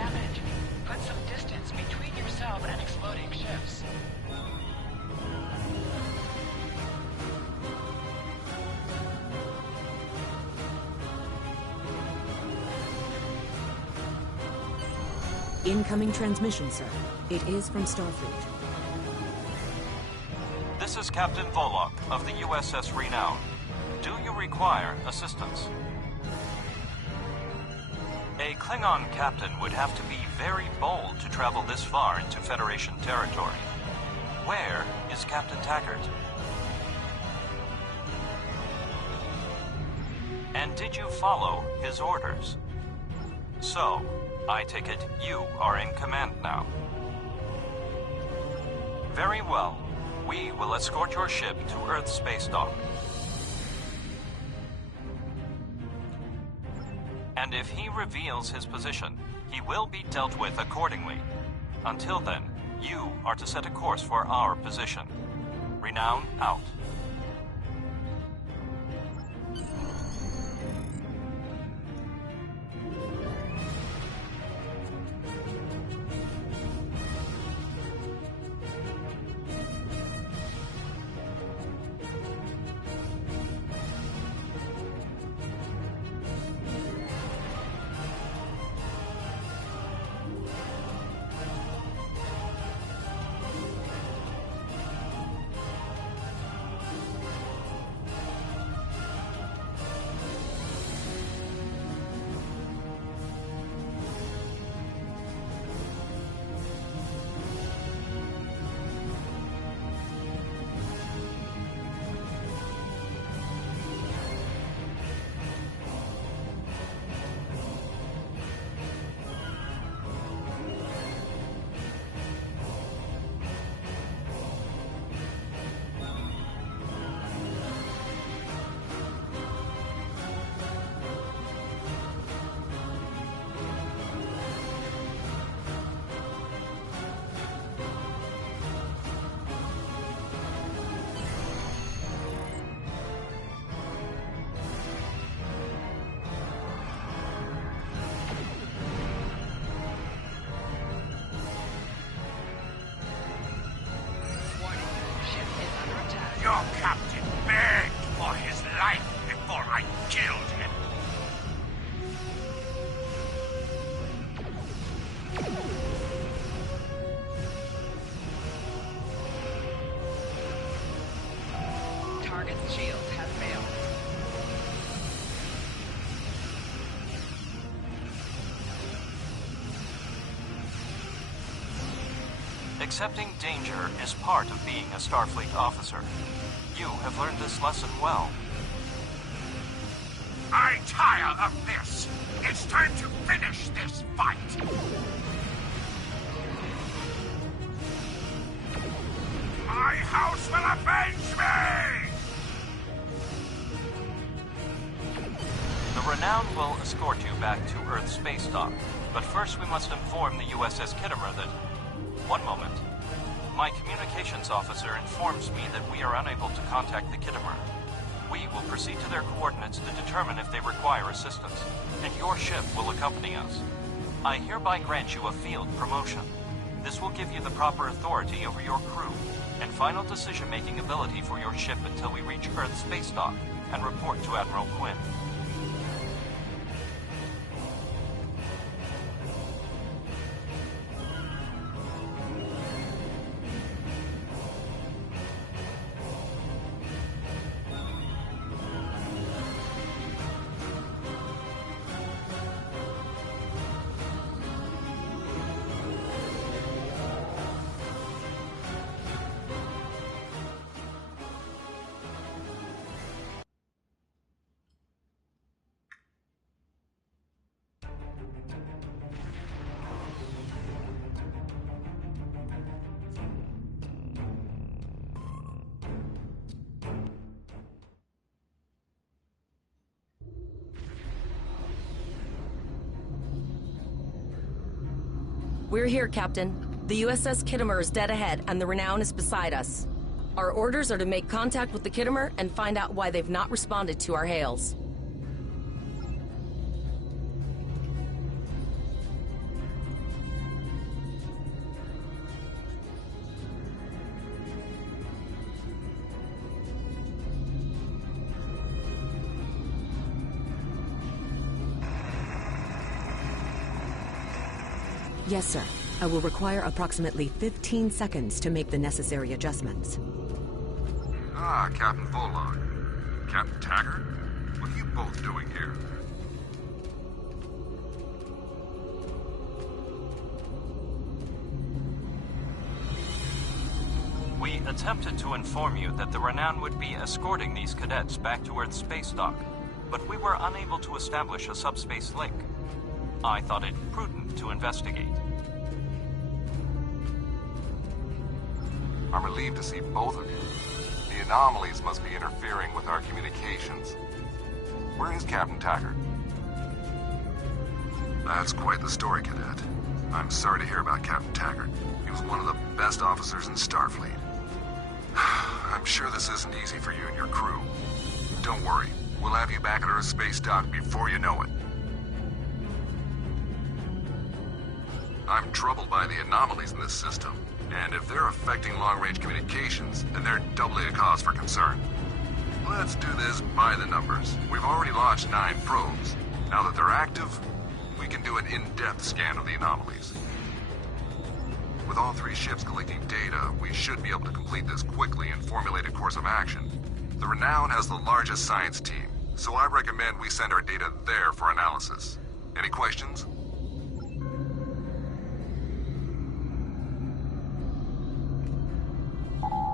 Incoming transmission, sir. It is from Starfleet. This is Captain Volok of the USS Renown. Do you require assistance? A Klingon captain would have to be very bold to travel this far into Federation territory. Where is Captain Taggart? And did you follow his orders? So, I take it you are in command now. Very well. We will escort your ship to Earth Space Dock. And if he reveals his position, he will be dealt with accordingly. Until then, you are to set a course for our position. Renown out. Your captain begged for his life before I killed him. Target's shield has failed. Accepting danger is part of being a Starfleet officer. You have learned this lesson well. I tire of this. It's time to finish this fight. My house will avenge me! The Renown will escort you back to Earth Space Dock, but first we must inform the USS Kittimer that... One moment. My communications officer informs me that we are unable to contact the Kittimer. We will proceed to their coordinates to determine if they require assistance, and your ship will accompany us. I hereby grant you a field promotion. This will give you the proper authority over your crew, and final decision-making ability for your ship until we reach Earth Space Dock and report to Admiral Quinn. We're here, Captain. The USS Kittimer is dead ahead, and the Renown is beside us. Our orders are to make contact with the Kittimer and find out why they've not responded to our hails. Yes, sir. I will require approximately 15 seconds to make the necessary adjustments. Ah, Captain Volog. Captain Taggart? What are you both doing here? We attempted to inform you that the Renown would be escorting these cadets back to Earth's space dock, but we were unable to establish a subspace link. I thought it prudent to investigate. I'm relieved to see both of you. The anomalies must be interfering with our communications. Where is Captain Taggart? That's quite the story, Cadet. I'm sorry to hear about Captain Taggart. He was one of the best officers in Starfleet. I'm sure this isn't easy for you and your crew. Don't worry. We'll have you back at Earth space dock before you know it. I'm troubled by the anomalies in this system. And if they're affecting long-range communications, then they're doubly a cause for concern. Let's do this by the numbers. We've already launched 9 probes. Now that they're active, we can do an in-depth scan of the anomalies. With all 3 ships collecting data, we should be able to complete this quickly and formulate a course of action. The Renown has the largest science team, so I recommend we send our data there for analysis. Any questions?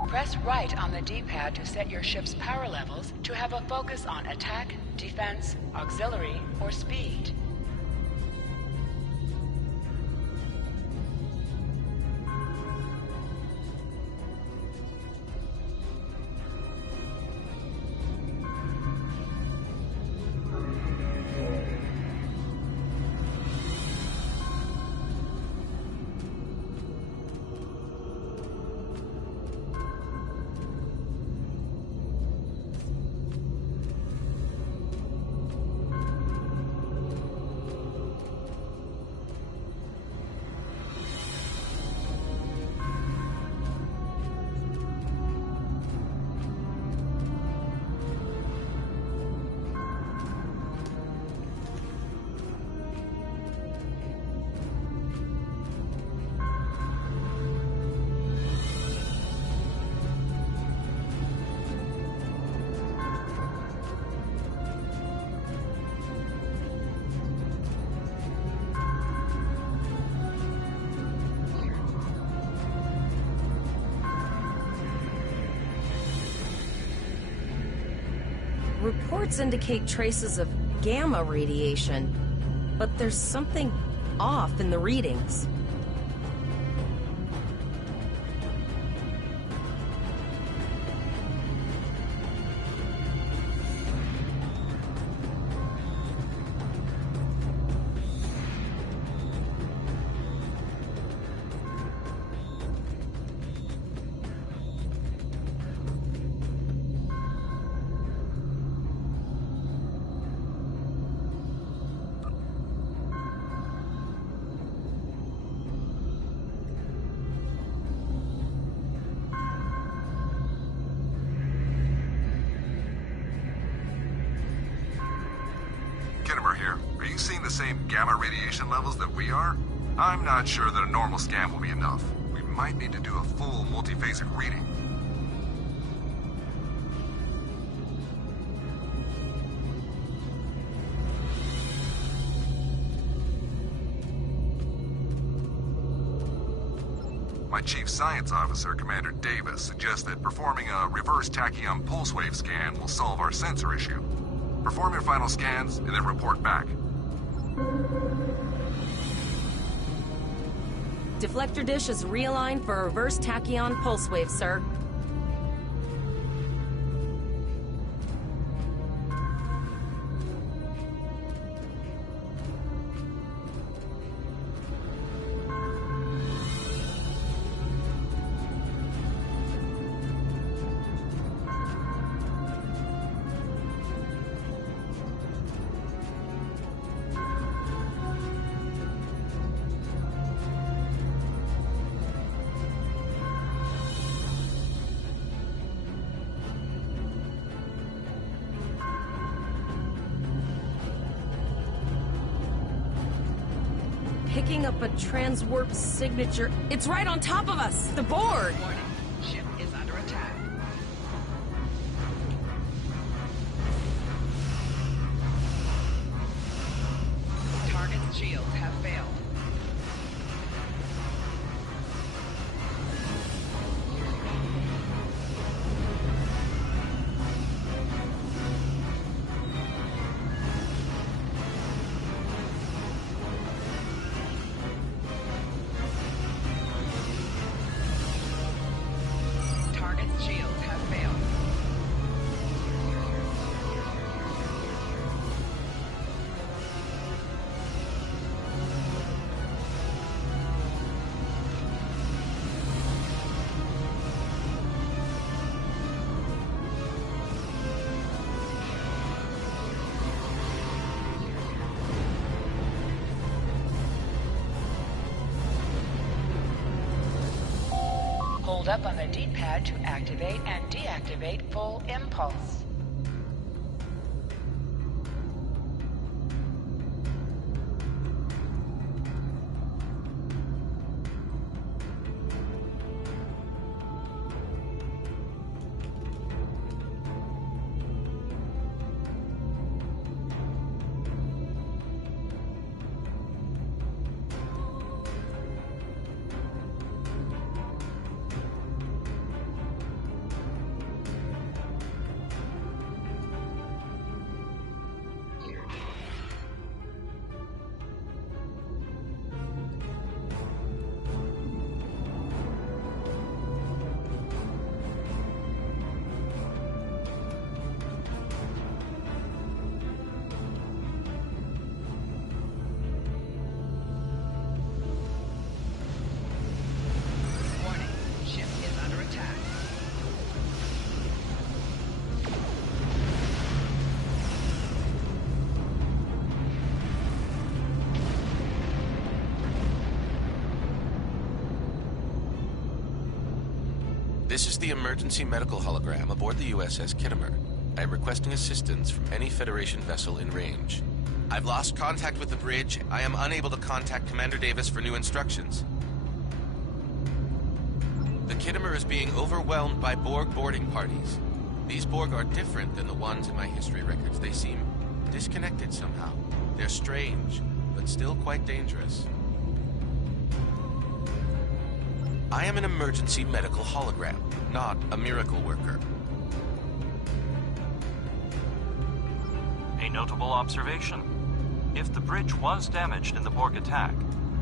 Press right on the D-pad to set your ship's power levels to have a focus on attack, defense, auxiliary, or speed. Reports indicate traces of gamma radiation, but there's something off in the readings. Gamma radiation levels that we are? I'm not sure that a normal scan will be enough. We might need to do a full multiphasic reading. My chief science officer, Commander Davis, suggests that performing a reverse tachyon pulse wave scan will solve our sensor issue. Perform your final scans and then report back. Deflector dish is realigned for a reverse tachyon pulse wave, sir. picking up a transwarp signature. It's right on top of us! The board! Warning. Ship is under attack. Target's shields have failed. Target's shields have failed. Hold up on the D-pad to activate and deactivate full impulse. Warning. Ship is under attack. This is the emergency medical hologram aboard the USS Kittimer. I am requesting assistance from any Federation vessel in range. I've lost contact with the bridge. I am unable to contact Commander Davis for new instructions. The Kittimer is being overwhelmed by Borg boarding parties. These Borg are different than the ones in my history records. They seem disconnected somehow. They're strange, but still quite dangerous. I am an emergency medical hologram, not a miracle worker. A notable observation. If the bridge was damaged in the Borg attack,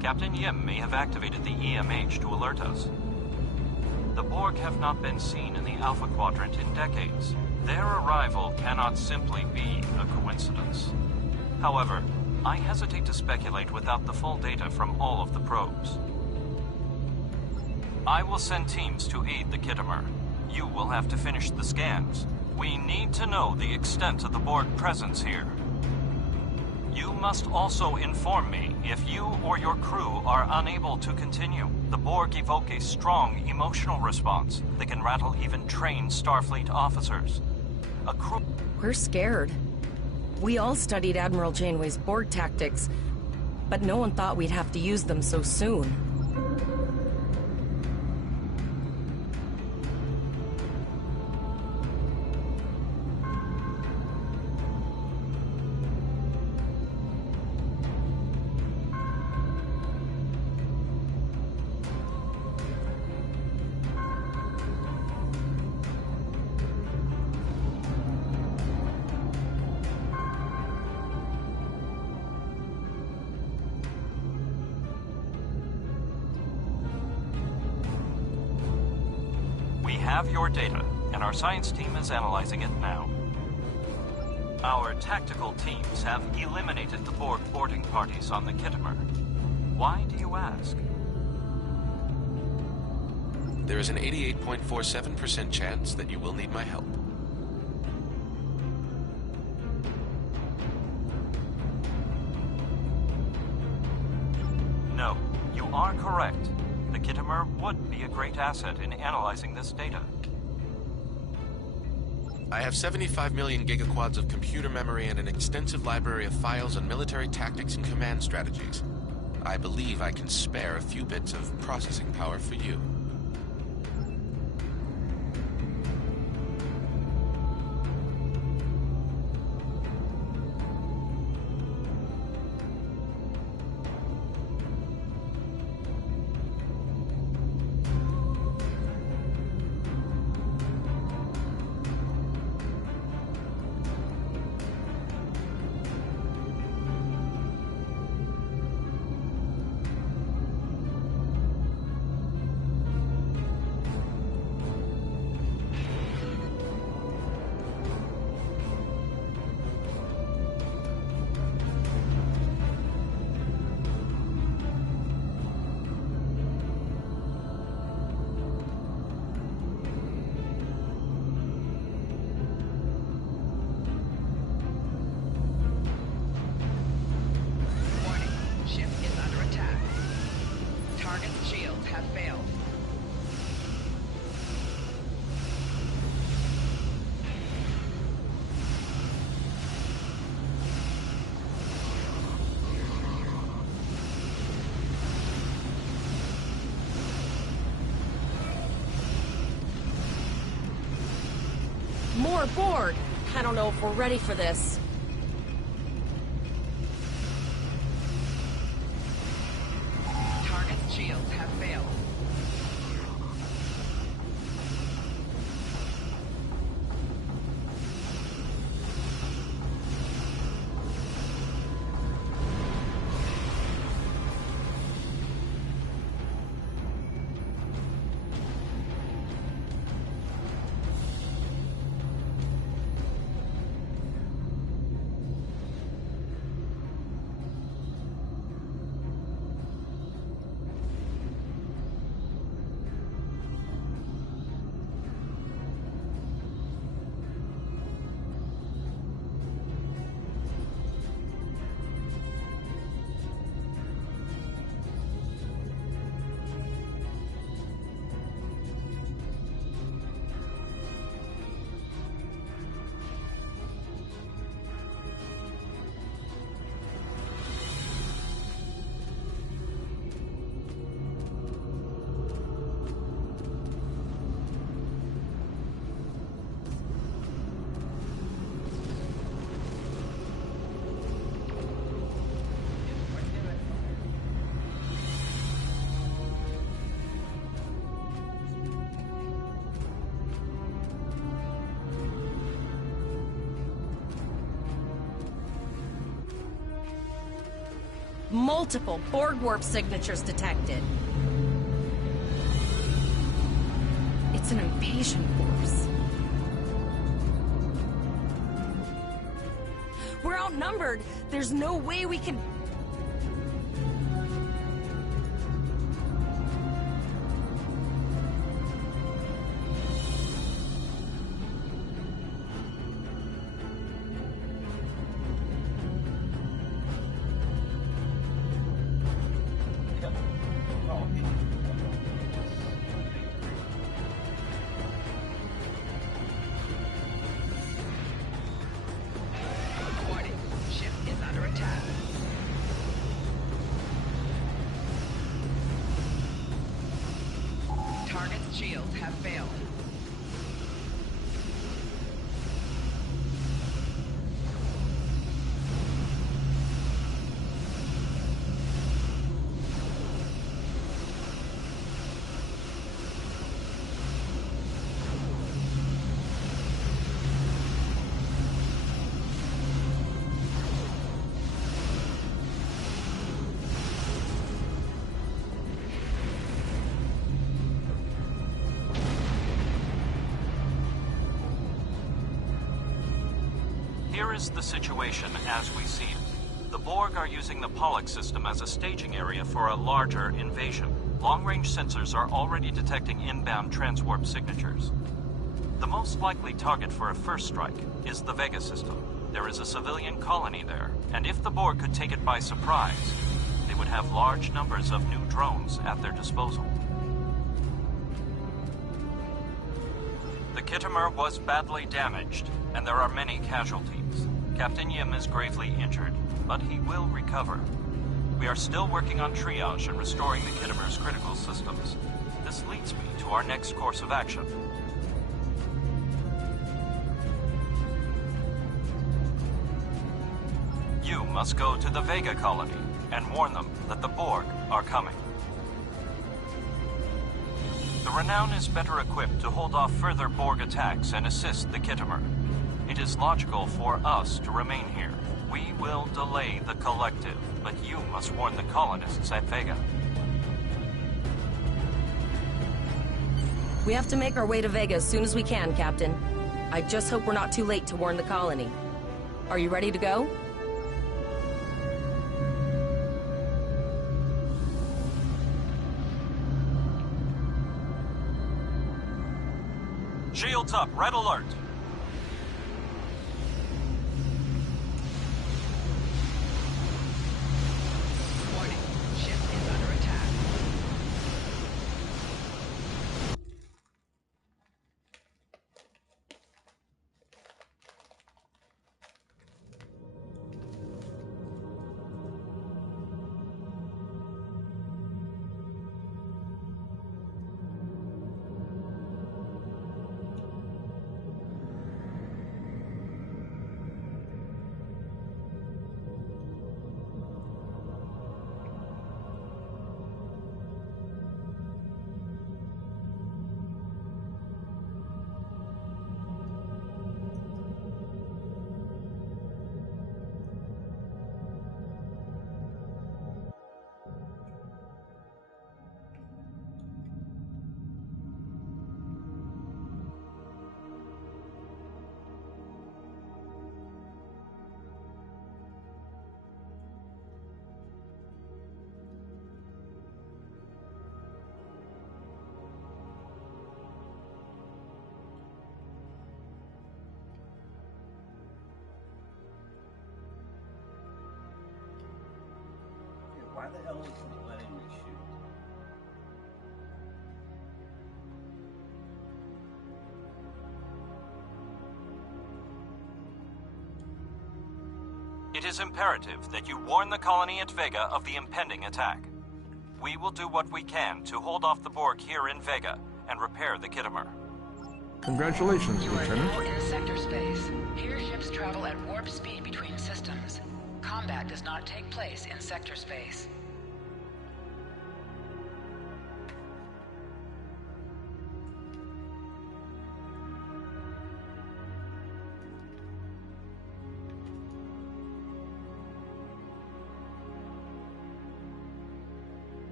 Captain Yim may have activated the EMH to alert us. The Borg have not been seen in the Alpha Quadrant in decades. Their arrival cannot simply be a coincidence. However, I hesitate to speculate without the full data from all of the probes. I will send teams to aid the Kittimer. You will have to finish the scans. We need to know the extent of the Borg presence here. You must also inform me if you or your crew are unable to continue. The Borg evoke a strong emotional response that can rattle even trained Starfleet officers. A crew... We're scared. We all studied Admiral Janeway's Borg tactics, but no one thought we'd have to use them so soon. We have your data, and our science team is analyzing it now. Our tactical teams have eliminated the Borg boarding parties on the Kittimer. Why do you ask? There is an 88.47% chance that you will need my help. No, you are correct. The Kittimer would be a great asset in analyzing this data. I have 75 million gigaquads of computer memory and an extensive library of files on military tactics and command strategies. I believe I can spare a few bits of processing power for you. More Borg! I don't know if we're ready for this. Target's shields have failed. Multiple Borg warp signatures detected. It's an invasion force. We're outnumbered. There's no way we can... Shields have failed. Here is the situation as we see it. The Borg are using the Pollock system as a staging area for a larger invasion. Long-range sensors are already detecting inbound transwarp signatures. The most likely target for a first strike is the Vega system. There is a civilian colony there, and if the Borg could take it by surprise, they would have large numbers of new drones at their disposal. The Kittimer was badly damaged, and there are many casualties. Captain Yim is gravely injured, but he will recover. We are still working on triage and restoring the Kittimer's critical systems. This leads me to our next course of action. You must go to the Vega colony and warn them that the Borg are coming. The Renown is better equipped to hold off further Borg attacks and assist the Kittimer. It is logical for us to remain here. We will delay the Collective, but you must warn the colonists at Vega. We have to make our way to Vega as soon as we can, Captain. I just hope we're not too late to warn the colony. Are you ready to go? Shields up, red alert. Warning, ship is under attack. Why the hell is it letting me shoot? It is imperative that you warn the colony at Vega of the impending attack. We will do what we can to hold off the Borg here in Vega and repair the Kittimer. Congratulations, You are Lieutenant. now in sector space. Here ships travel at warp speed between systems. Combat does not take place in sector space.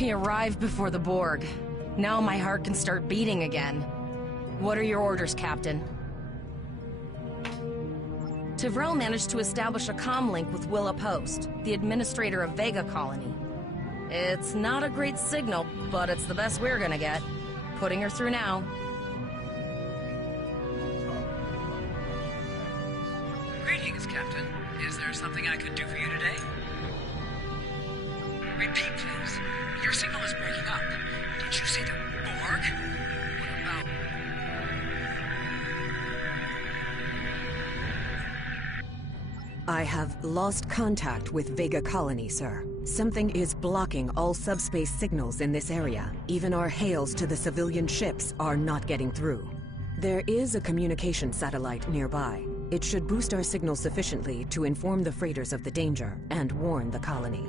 We arrived before the Borg. Now my heart can start beating again. What are your orders, Captain? Tivrel managed to establish a comm link with Willa Post, the administrator of Vega Colony. It's not a great signal, but it's the best we're gonna get. Putting her through now. Greetings, Captain. Is there something I could do for you today? Repeat, please. Your signal is breaking up. Did you say the Borg? What about... I have lost contact with Vega Colony, sir. Something is blocking all subspace signals in this area. Even our hails to the civilian ships are not getting through. There is a communication satellite nearby. It should boost our signal sufficiently to inform the freighters of the danger and warn the colony.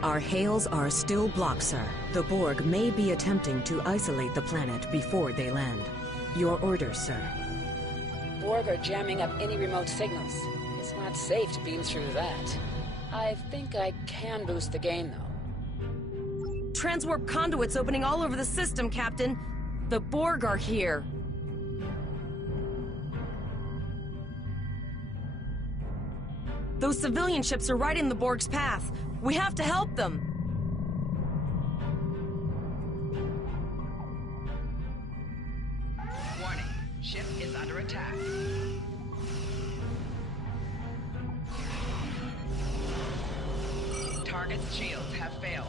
Our hails are still blocked, sir. The Borg may be attempting to isolate the planet before they land. Your orders, sir. Borg are jamming up any remote signals. It's not safe to beam through that. I think I can boost the gain, though. Transwarp conduits opening all over the system, Captain. The Borg are here. Those civilian ships are right in the Borg's path. We have to help them. Warning. Ship is under attack. Target's shields have failed.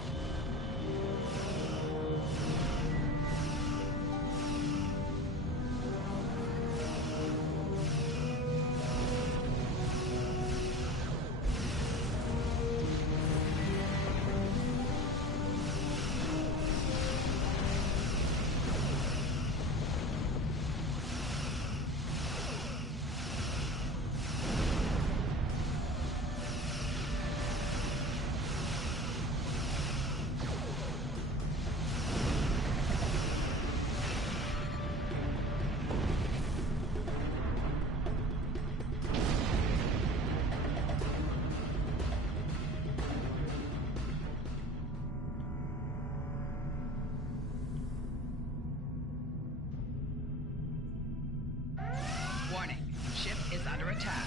Warning. Ship is under attack.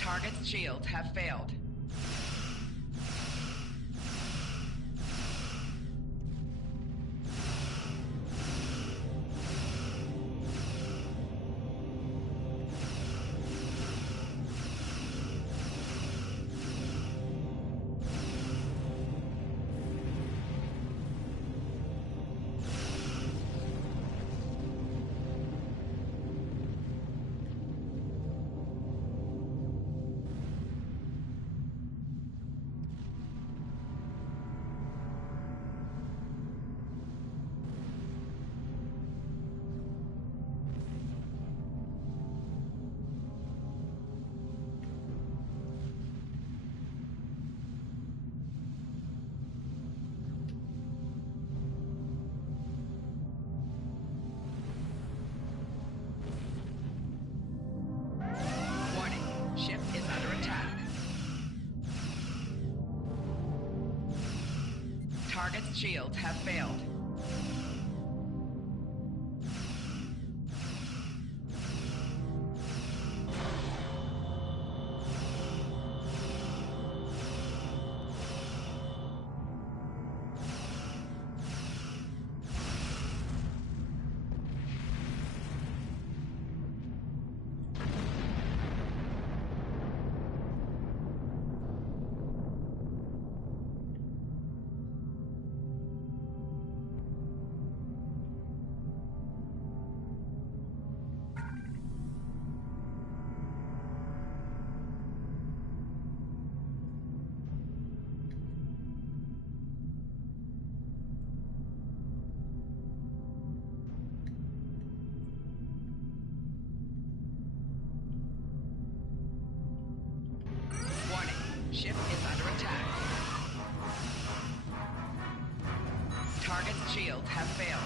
Target's shields have failed. Ship is under attack. Target's shields have failed. shields have failed.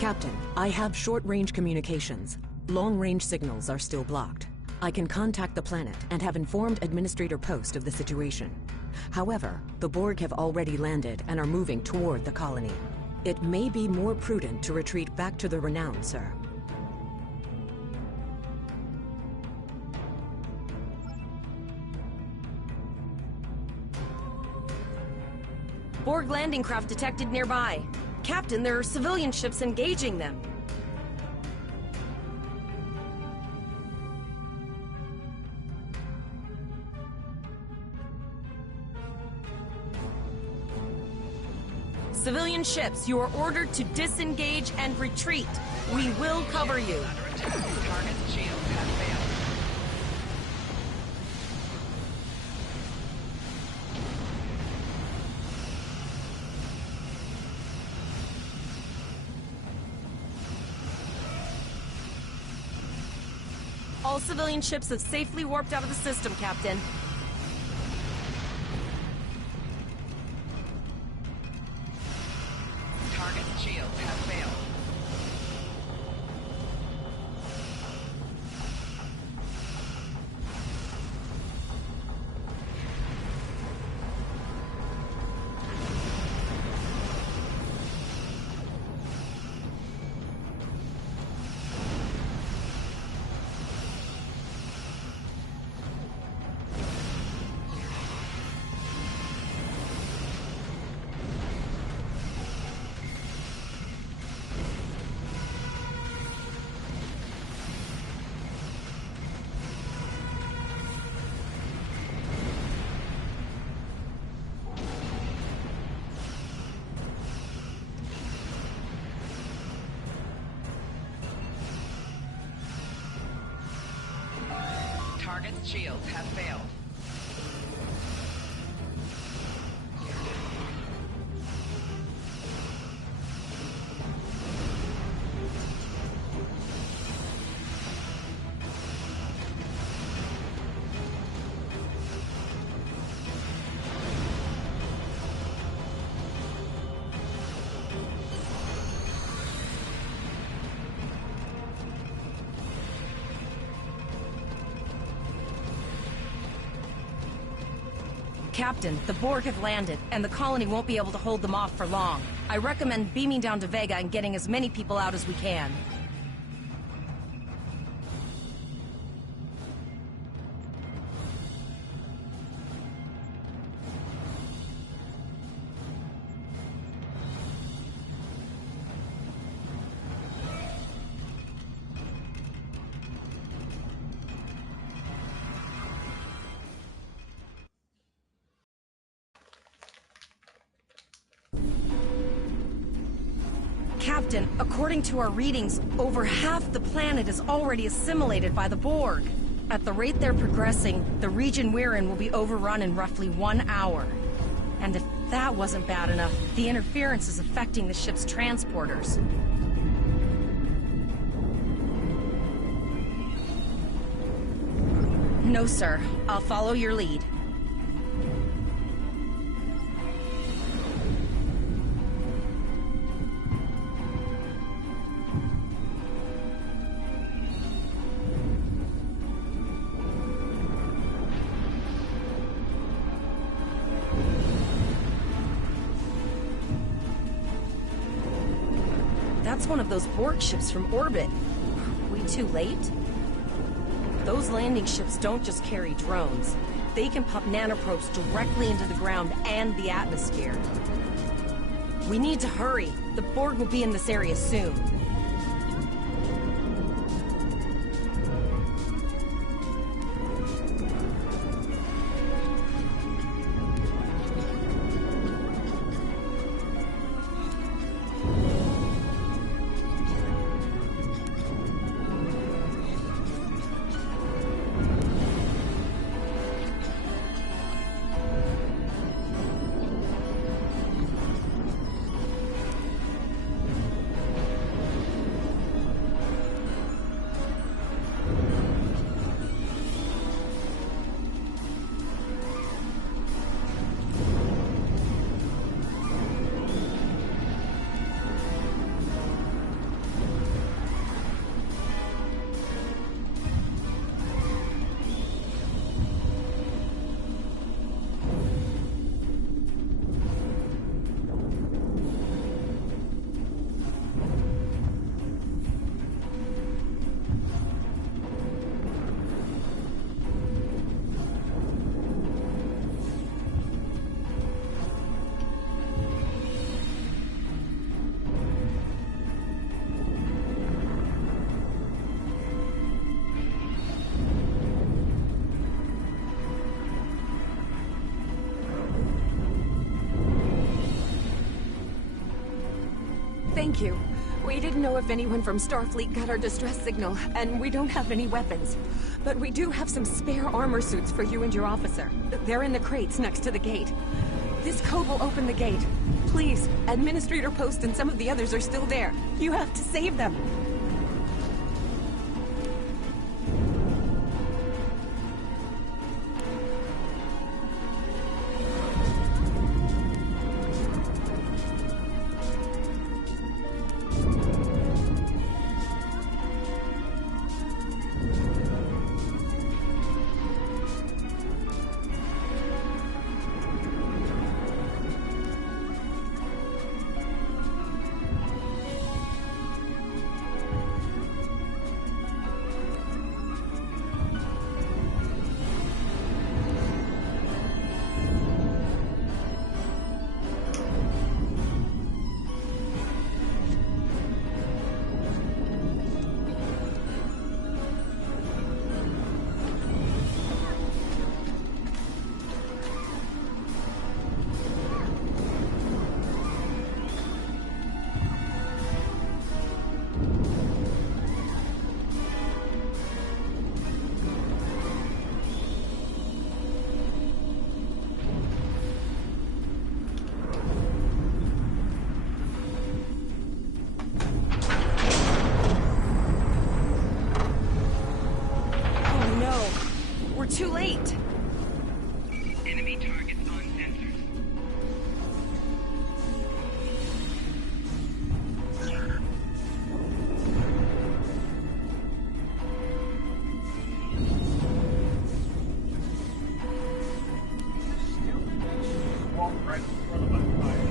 Captain, I have short-range communications. Long-range signals are still blocked. I can contact the planet and have informed Administrator Post of the situation. However, the Borg have already landed and are moving toward the colony. It may be more prudent to retreat back to the Renown, sir. Borg landing craft detected nearby. Captain, there are civilian ships engaging them. Civilian ships, you are ordered to disengage and retreat. We will cover you. Target's shields have failed. All civilian ships have safely warped out of the system, Captain. Target's shields have failed. Target's shields have failed. Captain, the Borg have landed, and the colony won't be able to hold them off for long. I recommend beaming down to Vega and getting as many people out as we can. Captain, according to our readings, over half the planet is already assimilated by the Borg. At the rate they're progressing, the region we're in will be overrun in roughly 1 hour. And if that wasn't bad enough, the interference is affecting the ship's transporters. No, sir. I'll follow your lead. That's one of those Borg ships from orbit. Are we too late? Those landing ships don't just carry drones. They can pump nanoprobes directly into the ground and the atmosphere. We need to hurry. The Borg will be in this area soon. Thank you. We didn't know if anyone from Starfleet got our distress signal, and we don't have any weapons. But we do have some spare armor suits for you and your officer. They're in the crates next to the gate. This code will open the gate. Please, Administrator Post and some of the others are still there. You have to save them. We're too late. Enemy targets on sensors. Walk right in front of my fire.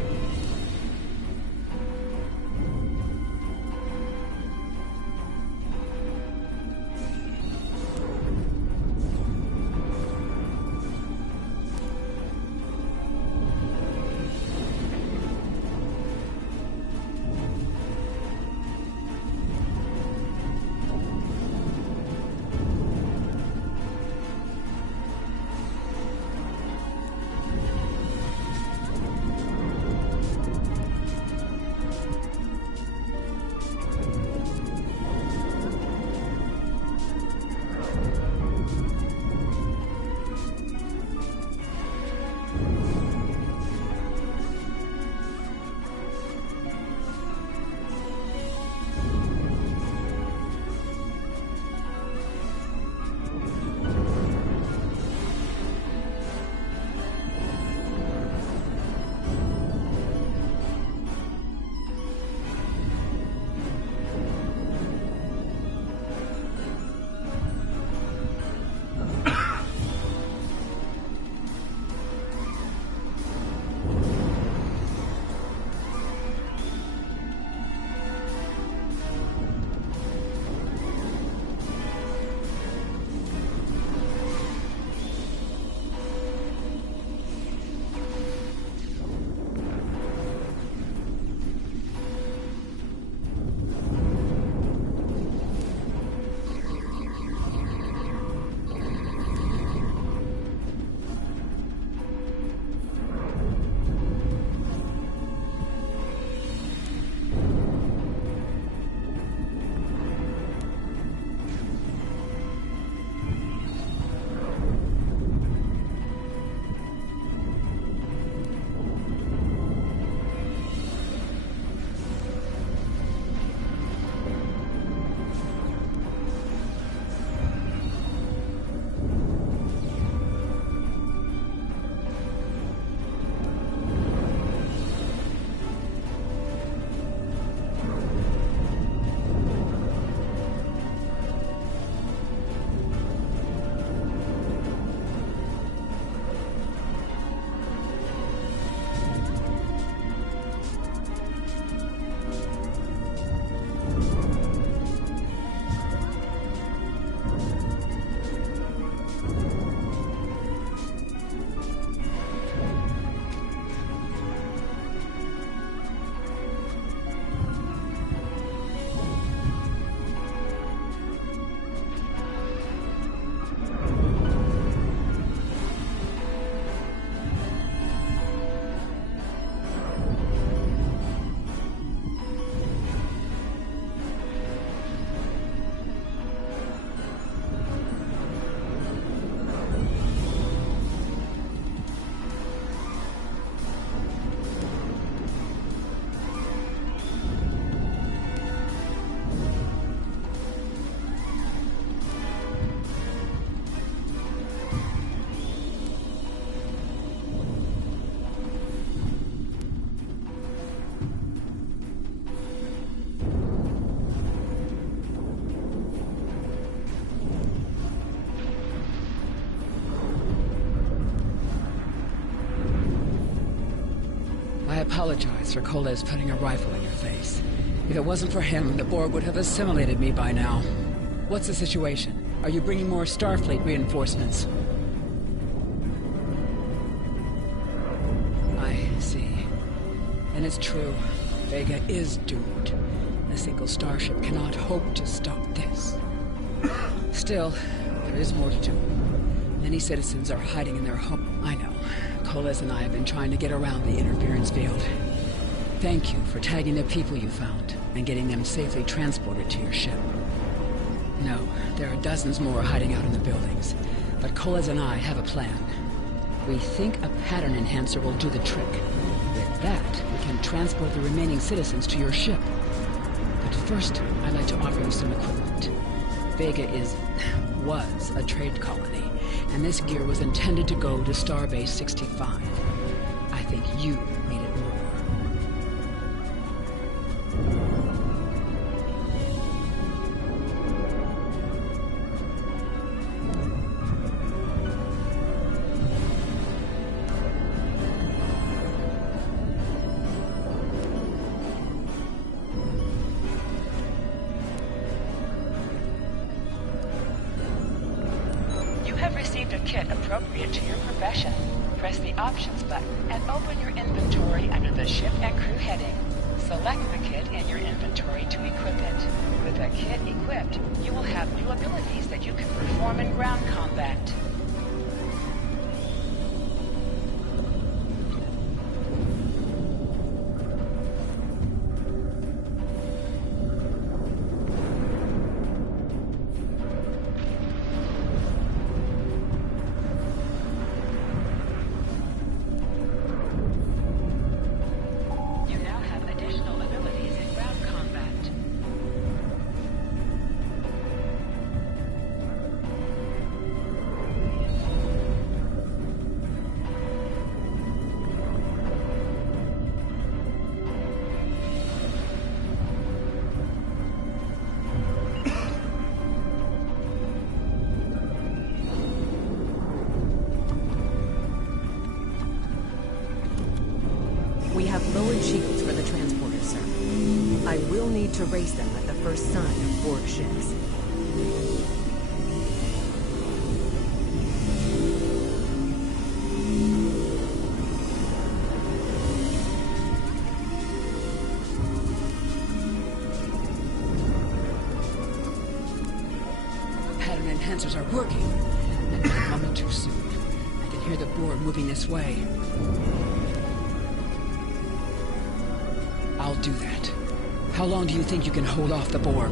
apologize for Kole's putting a rifle in your face. If it wasn't for him, the Borg would have assimilated me by now. What's the situation? Are you bringing more Starfleet reinforcements? I see. And it's true. Vega is doomed. A single starship cannot hope to stop this. Still, there is more to do. Many citizens are hiding in their home. I know. Koles and I have been trying to get around the interference field. Thank you for tagging the people you found and getting them safely transported to your ship. No, there are dozens more hiding out in the buildings. But Koles and I have a plan. We think a pattern enhancer will do the trick. With that, we can transport the remaining citizens to your ship. But first, I'd like to offer you some equipment. Vega was a trade colony, and this gear was intended to go to Starbase 65. I think you need it more. A kit appropriate to your profession. Press the Options button and open your inventory under the Ship and Crew heading. Select the kit in your inventory to equip it. With a kit equipped, you will have new abilities that you can perform in ground combat. Shields for the transporters, sir. I will need to raise them at the first sign of Borg ships. Pattern enhancers are working. And a moment too soon. I can hear the Borg moving this way. I'll do that. How long do you think you can hold off the Borg?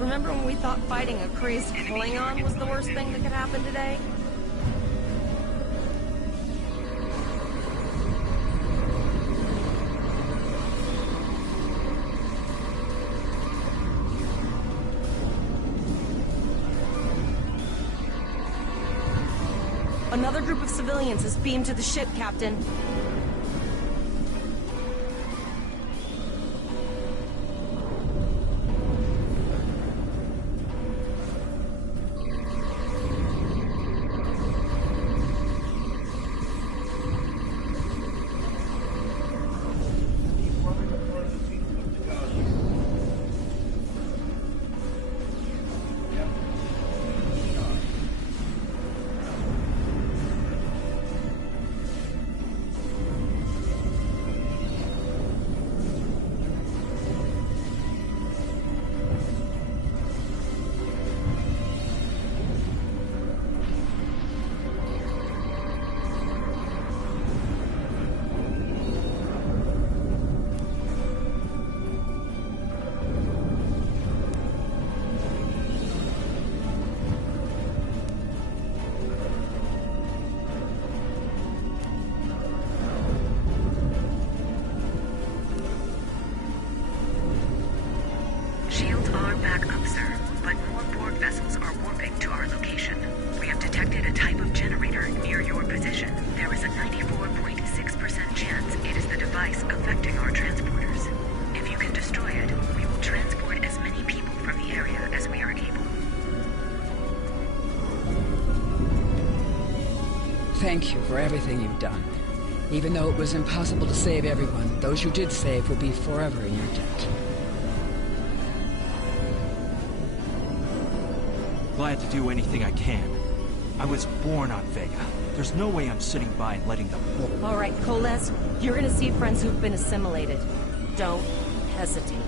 Remember when we thought fighting a crazed Klingon was the worst thing that could happen today? Another group of civilians is beamed to the ship, Captain. thank you for everything you've done. Even though it was impossible to save everyone, those you did save will be forever in your debt. Glad to do anything I can. I was born on Vega. There's no way I'm sitting by and letting them... All right, Coles, you're gonna see friends who've been assimilated. Don't hesitate.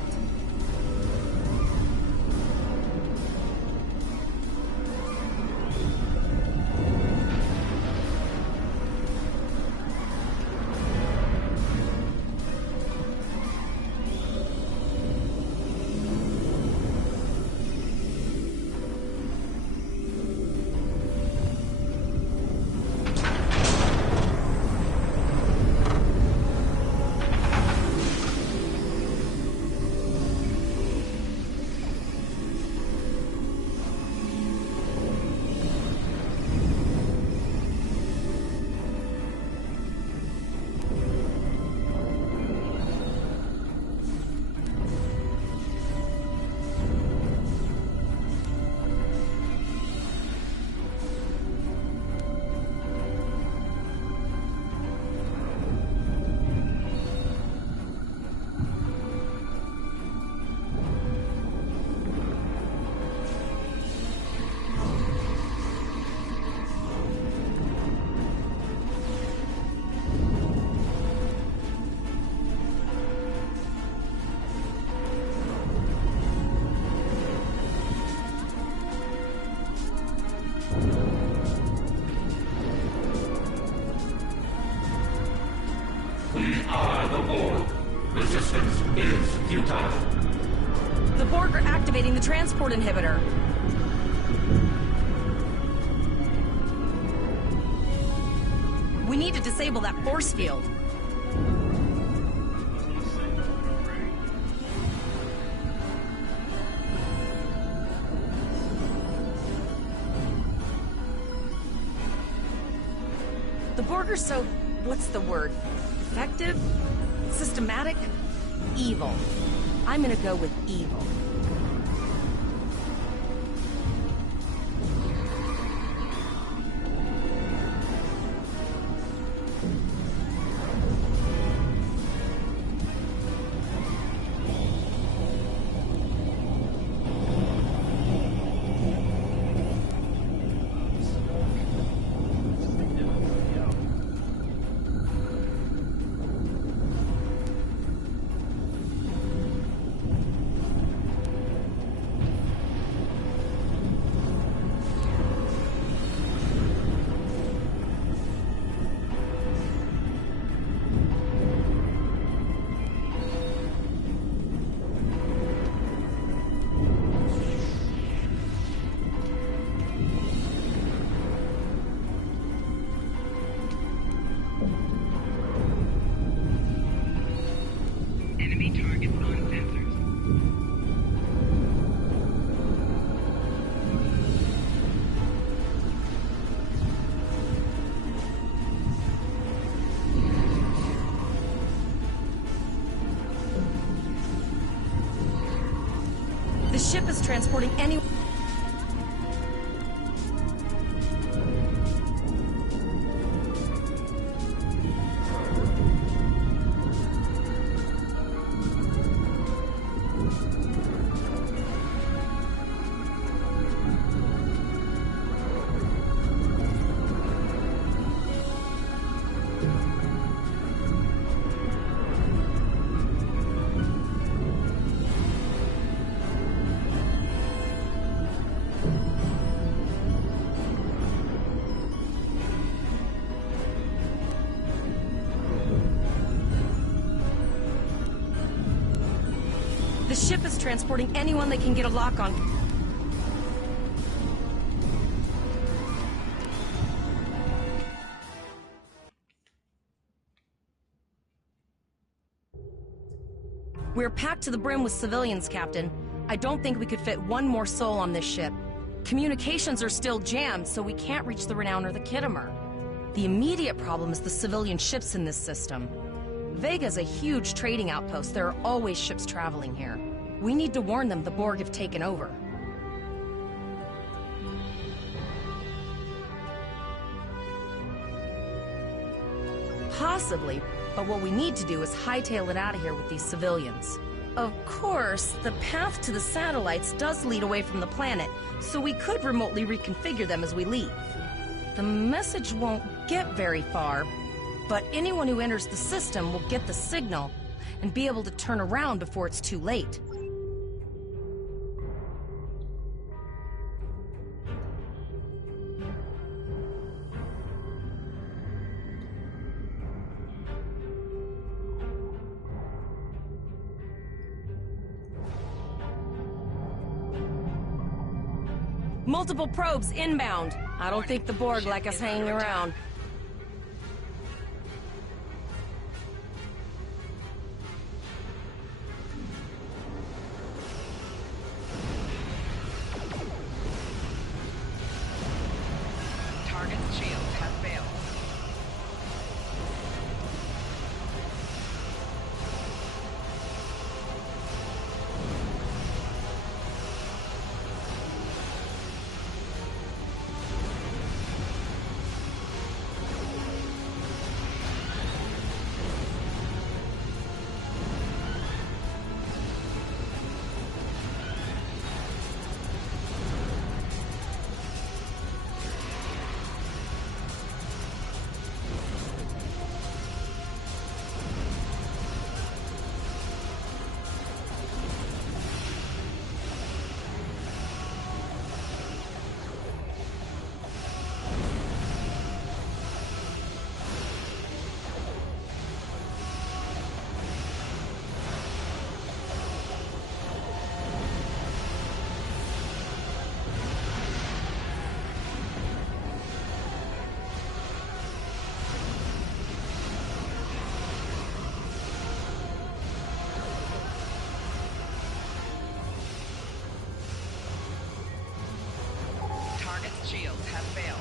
The Borg are activating the transport inhibitor. We need to disable that force field. The Borg are so... what's the word? Effective? Systematic? Evil. I'm gonna go with evil. The ship is transporting any... The ship is transporting anyone they can get a lock on. We're packed to the brim with civilians, Captain. I don't think we could fit one more soul on this ship. Communications are still jammed, so we can't reach the Renown or the Kittimer. The immediate problem is the civilian ships in this system. Vega's a huge trading outpost. There are always ships traveling here. We need to warn them the Borg have taken over. Possibly, but what we need to do is hightail it out of here with these civilians. Of course, the path to the satellites does lead away from the planet, so we could remotely reconfigure them as we leave. The message won't get very far, but anyone who enters the system will get the signal and be able to turn around before it's too late. Multiple probes inbound. I don't think the Borg like us hanging around. Target's shields have failed. Target's shields have failed.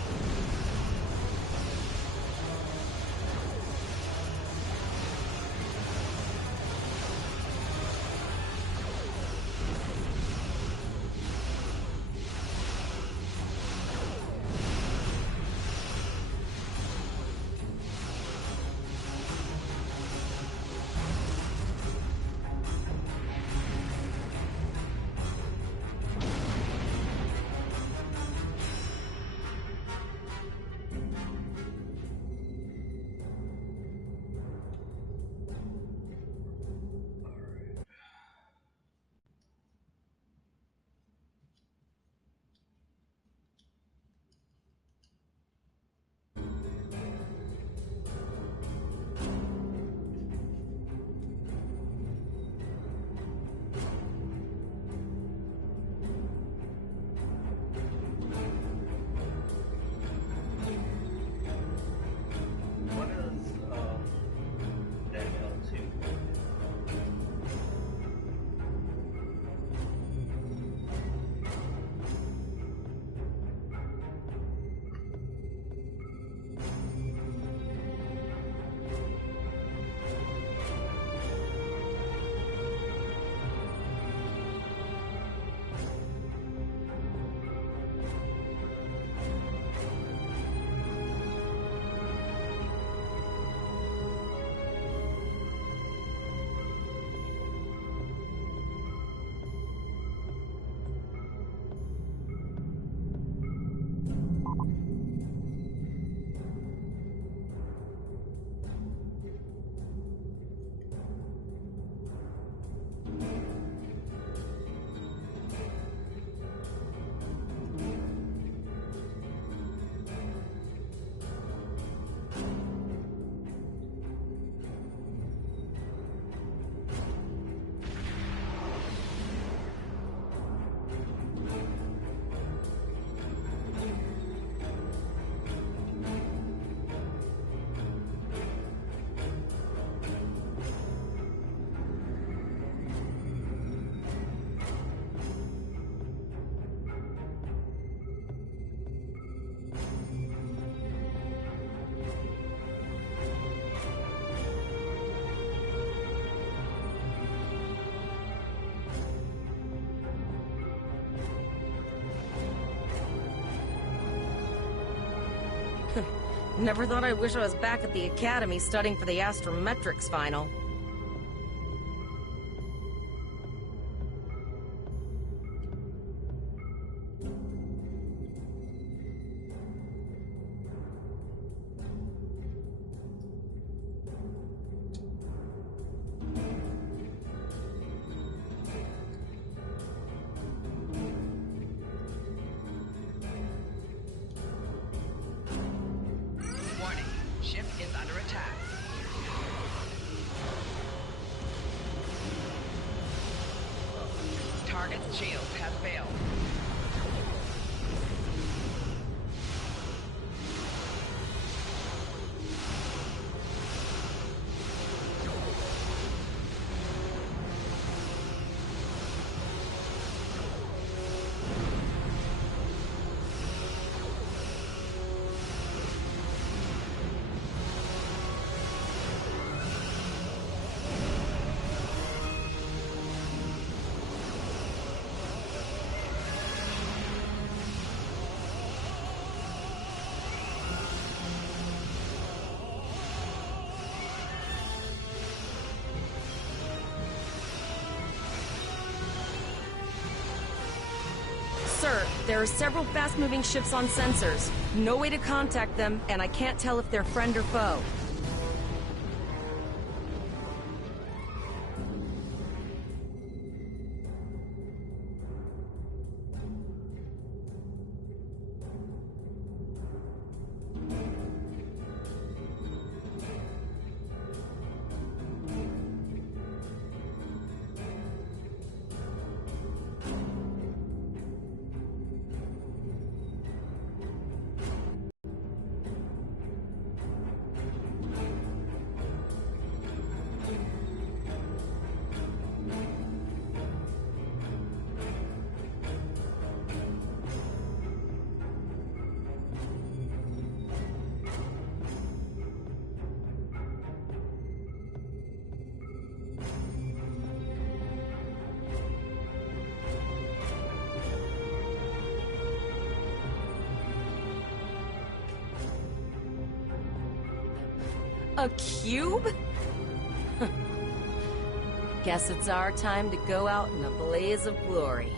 Never thought I'd wish I was back at the academy studying for the astrometrics final. Warning, ship is under attack. Target's shields have failed. Sir, there are several fast-moving ships on sensors. No way to contact them, and I can't tell if they're friend or foe. A cube? Guess it's our time to go out in a blaze of glory.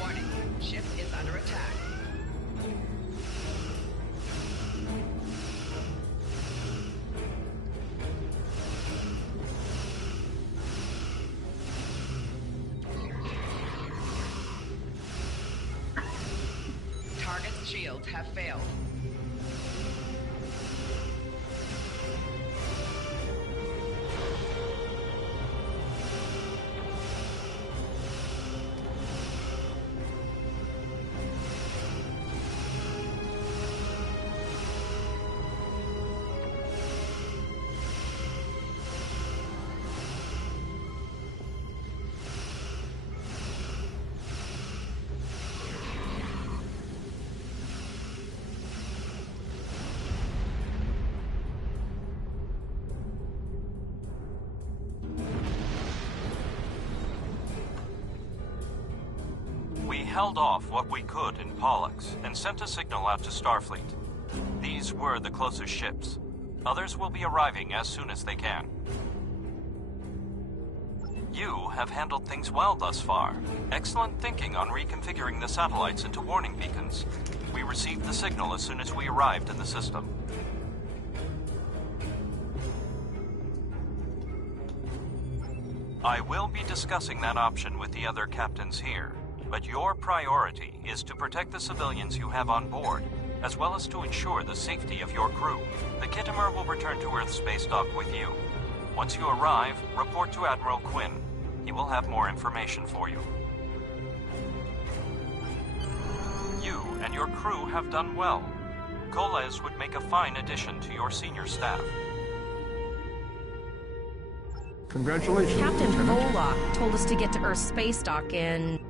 Warning, ship is under attack. Target's shields have failed. We held off what we could in Pollux and sent a signal out to Starfleet. These were the closest ships. Others will be arriving as soon as they can. You have handled things well thus far. Excellent thinking on reconfiguring the satellites into warning beacons. We received the signal as soon as we arrived in the system. I will be discussing that option with the other captains here, but your priority is to protect the civilians you have on board, as well as to ensure the safety of your crew. The Kittimer will return to Earth Space Dock with you. Once you arrive, report to Admiral Quinn. He will have more information for you. You and your crew have done well. Koles would make a fine addition to your senior staff. Congratulations, Captain Lieutenant. Volok told us to get to Earth's space dock in...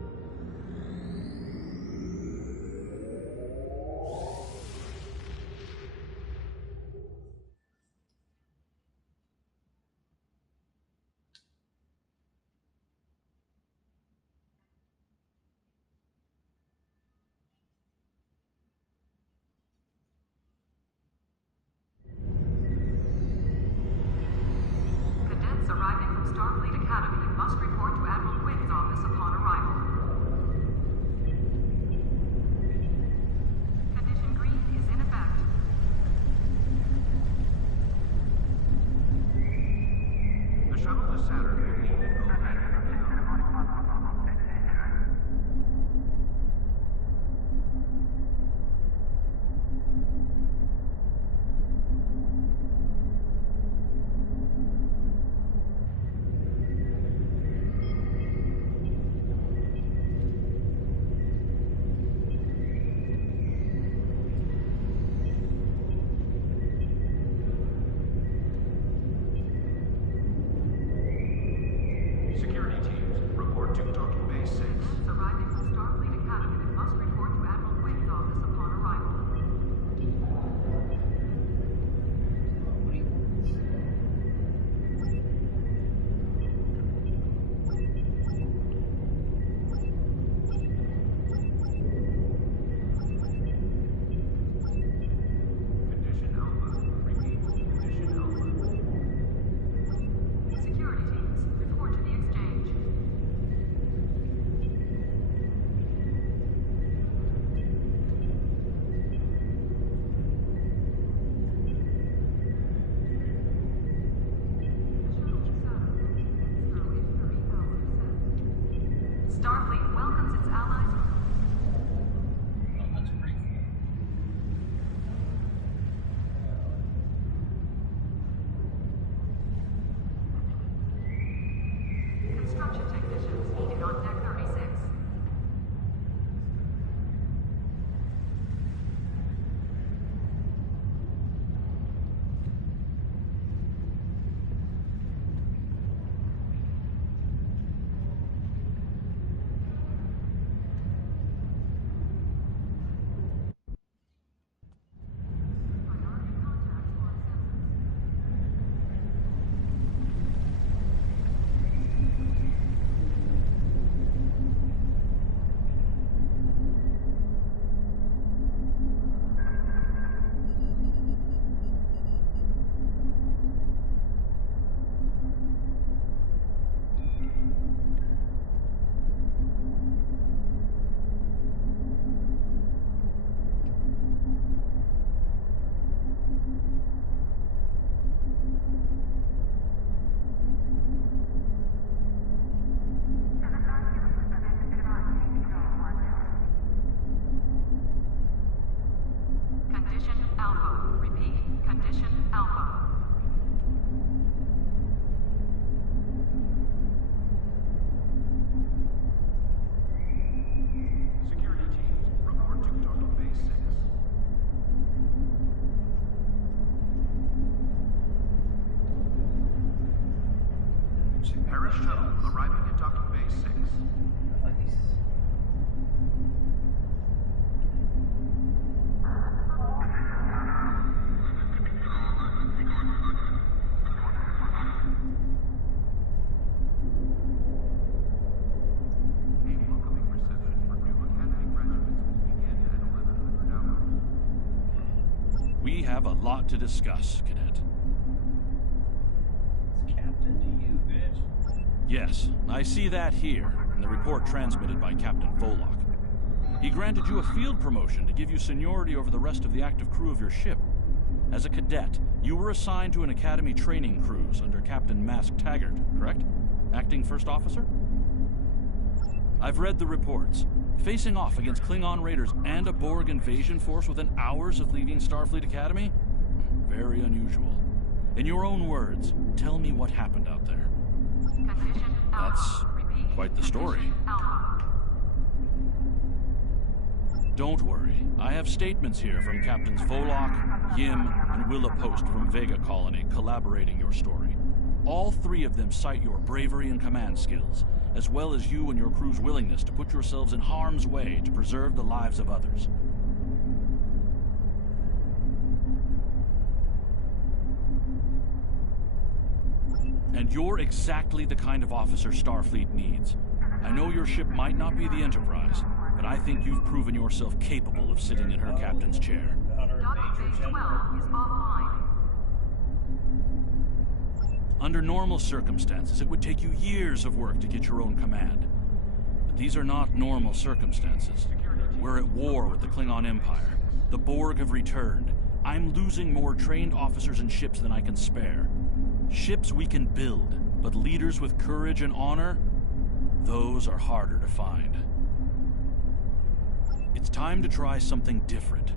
Cadets arriving from Starfleet Academy must report to Admiral Quinn's office upon arrival. Condition green is in effect. The shuttle to Saturn will leave in Security teams, report to Docking Bay 6. Cadets arriving from Starfleet Academy must report to Admiral Quinn's office upon arrival. Condition Alpha. Repeat, Condition Alpha. Security teams, report to the exchange. Starfleet welcomes its allies. Construction technicians needed on deck 36. Condition Alpha. Repeat. Condition Alpha. Security teams, report to Docking Bay 6. Paris shuttle arriving at Docking Bay 6. A welcoming reception for new academy graduates will begin at 1100 hours. We have a lot to discuss, Cadet. Captain to you, bitch. Yes, I see that here, in the report transmitted by Captain Volok. He granted you a field promotion to give you seniority over the rest of the active crew of your ship. As a cadet, you were assigned to an Academy training cruise under Captain Mask Taggart, correct? Acting First Officer? I've read the reports. Facing off against Klingon raiders and a Borg invasion force within hours of leaving Starfleet Academy? Very unusual. In your own words, tell me what happened out there. That's quite the story. Don't worry. I have statements here from Captains Volok, Yim, and Willa Post from Vega Colony collaborating your story. All three of them cite your bravery and command skills, as well as you and your crew's willingness to put yourselves in harm's way to preserve the lives of others. And you're exactly the kind of officer Starfleet needs. I know your ship might not be the Enterprise, but I think you've proven yourself capable of sitting in her captain's chair. Under normal circumstances, it would take you years of work to get your own command. But these are not normal circumstances. We're at war with the Klingon Empire. The Borg have returned. I'm losing more trained officers and ships than I can spare. Ships we can build, but leaders with courage and honor, those are harder to find. It's time to try something different.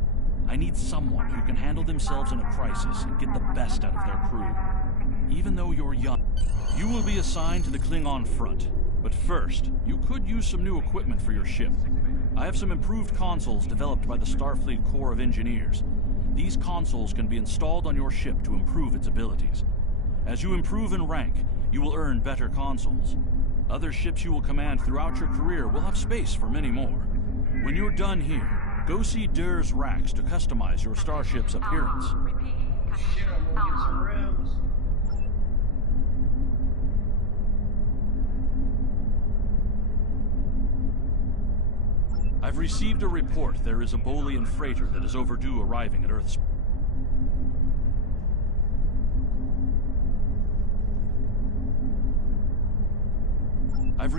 I need someone who can handle themselves in a crisis and get the best out of their crew. Even though you're young, you will be assigned to the Klingon front. But first, you could use some new equipment for your ship. I have some improved consoles developed by the Starfleet Corps of Engineers. These consoles can be installed on your ship to improve its abilities. As you improve in rank, you will earn better consoles. Other ships you will command throughout your career will have space for many more. When you're done here, go see Dur's racks to customize your starship's appearance. Shit, I'm gonna get some rims. I've received a report there is a Bolian freighter that is overdue arriving at Earth's... I've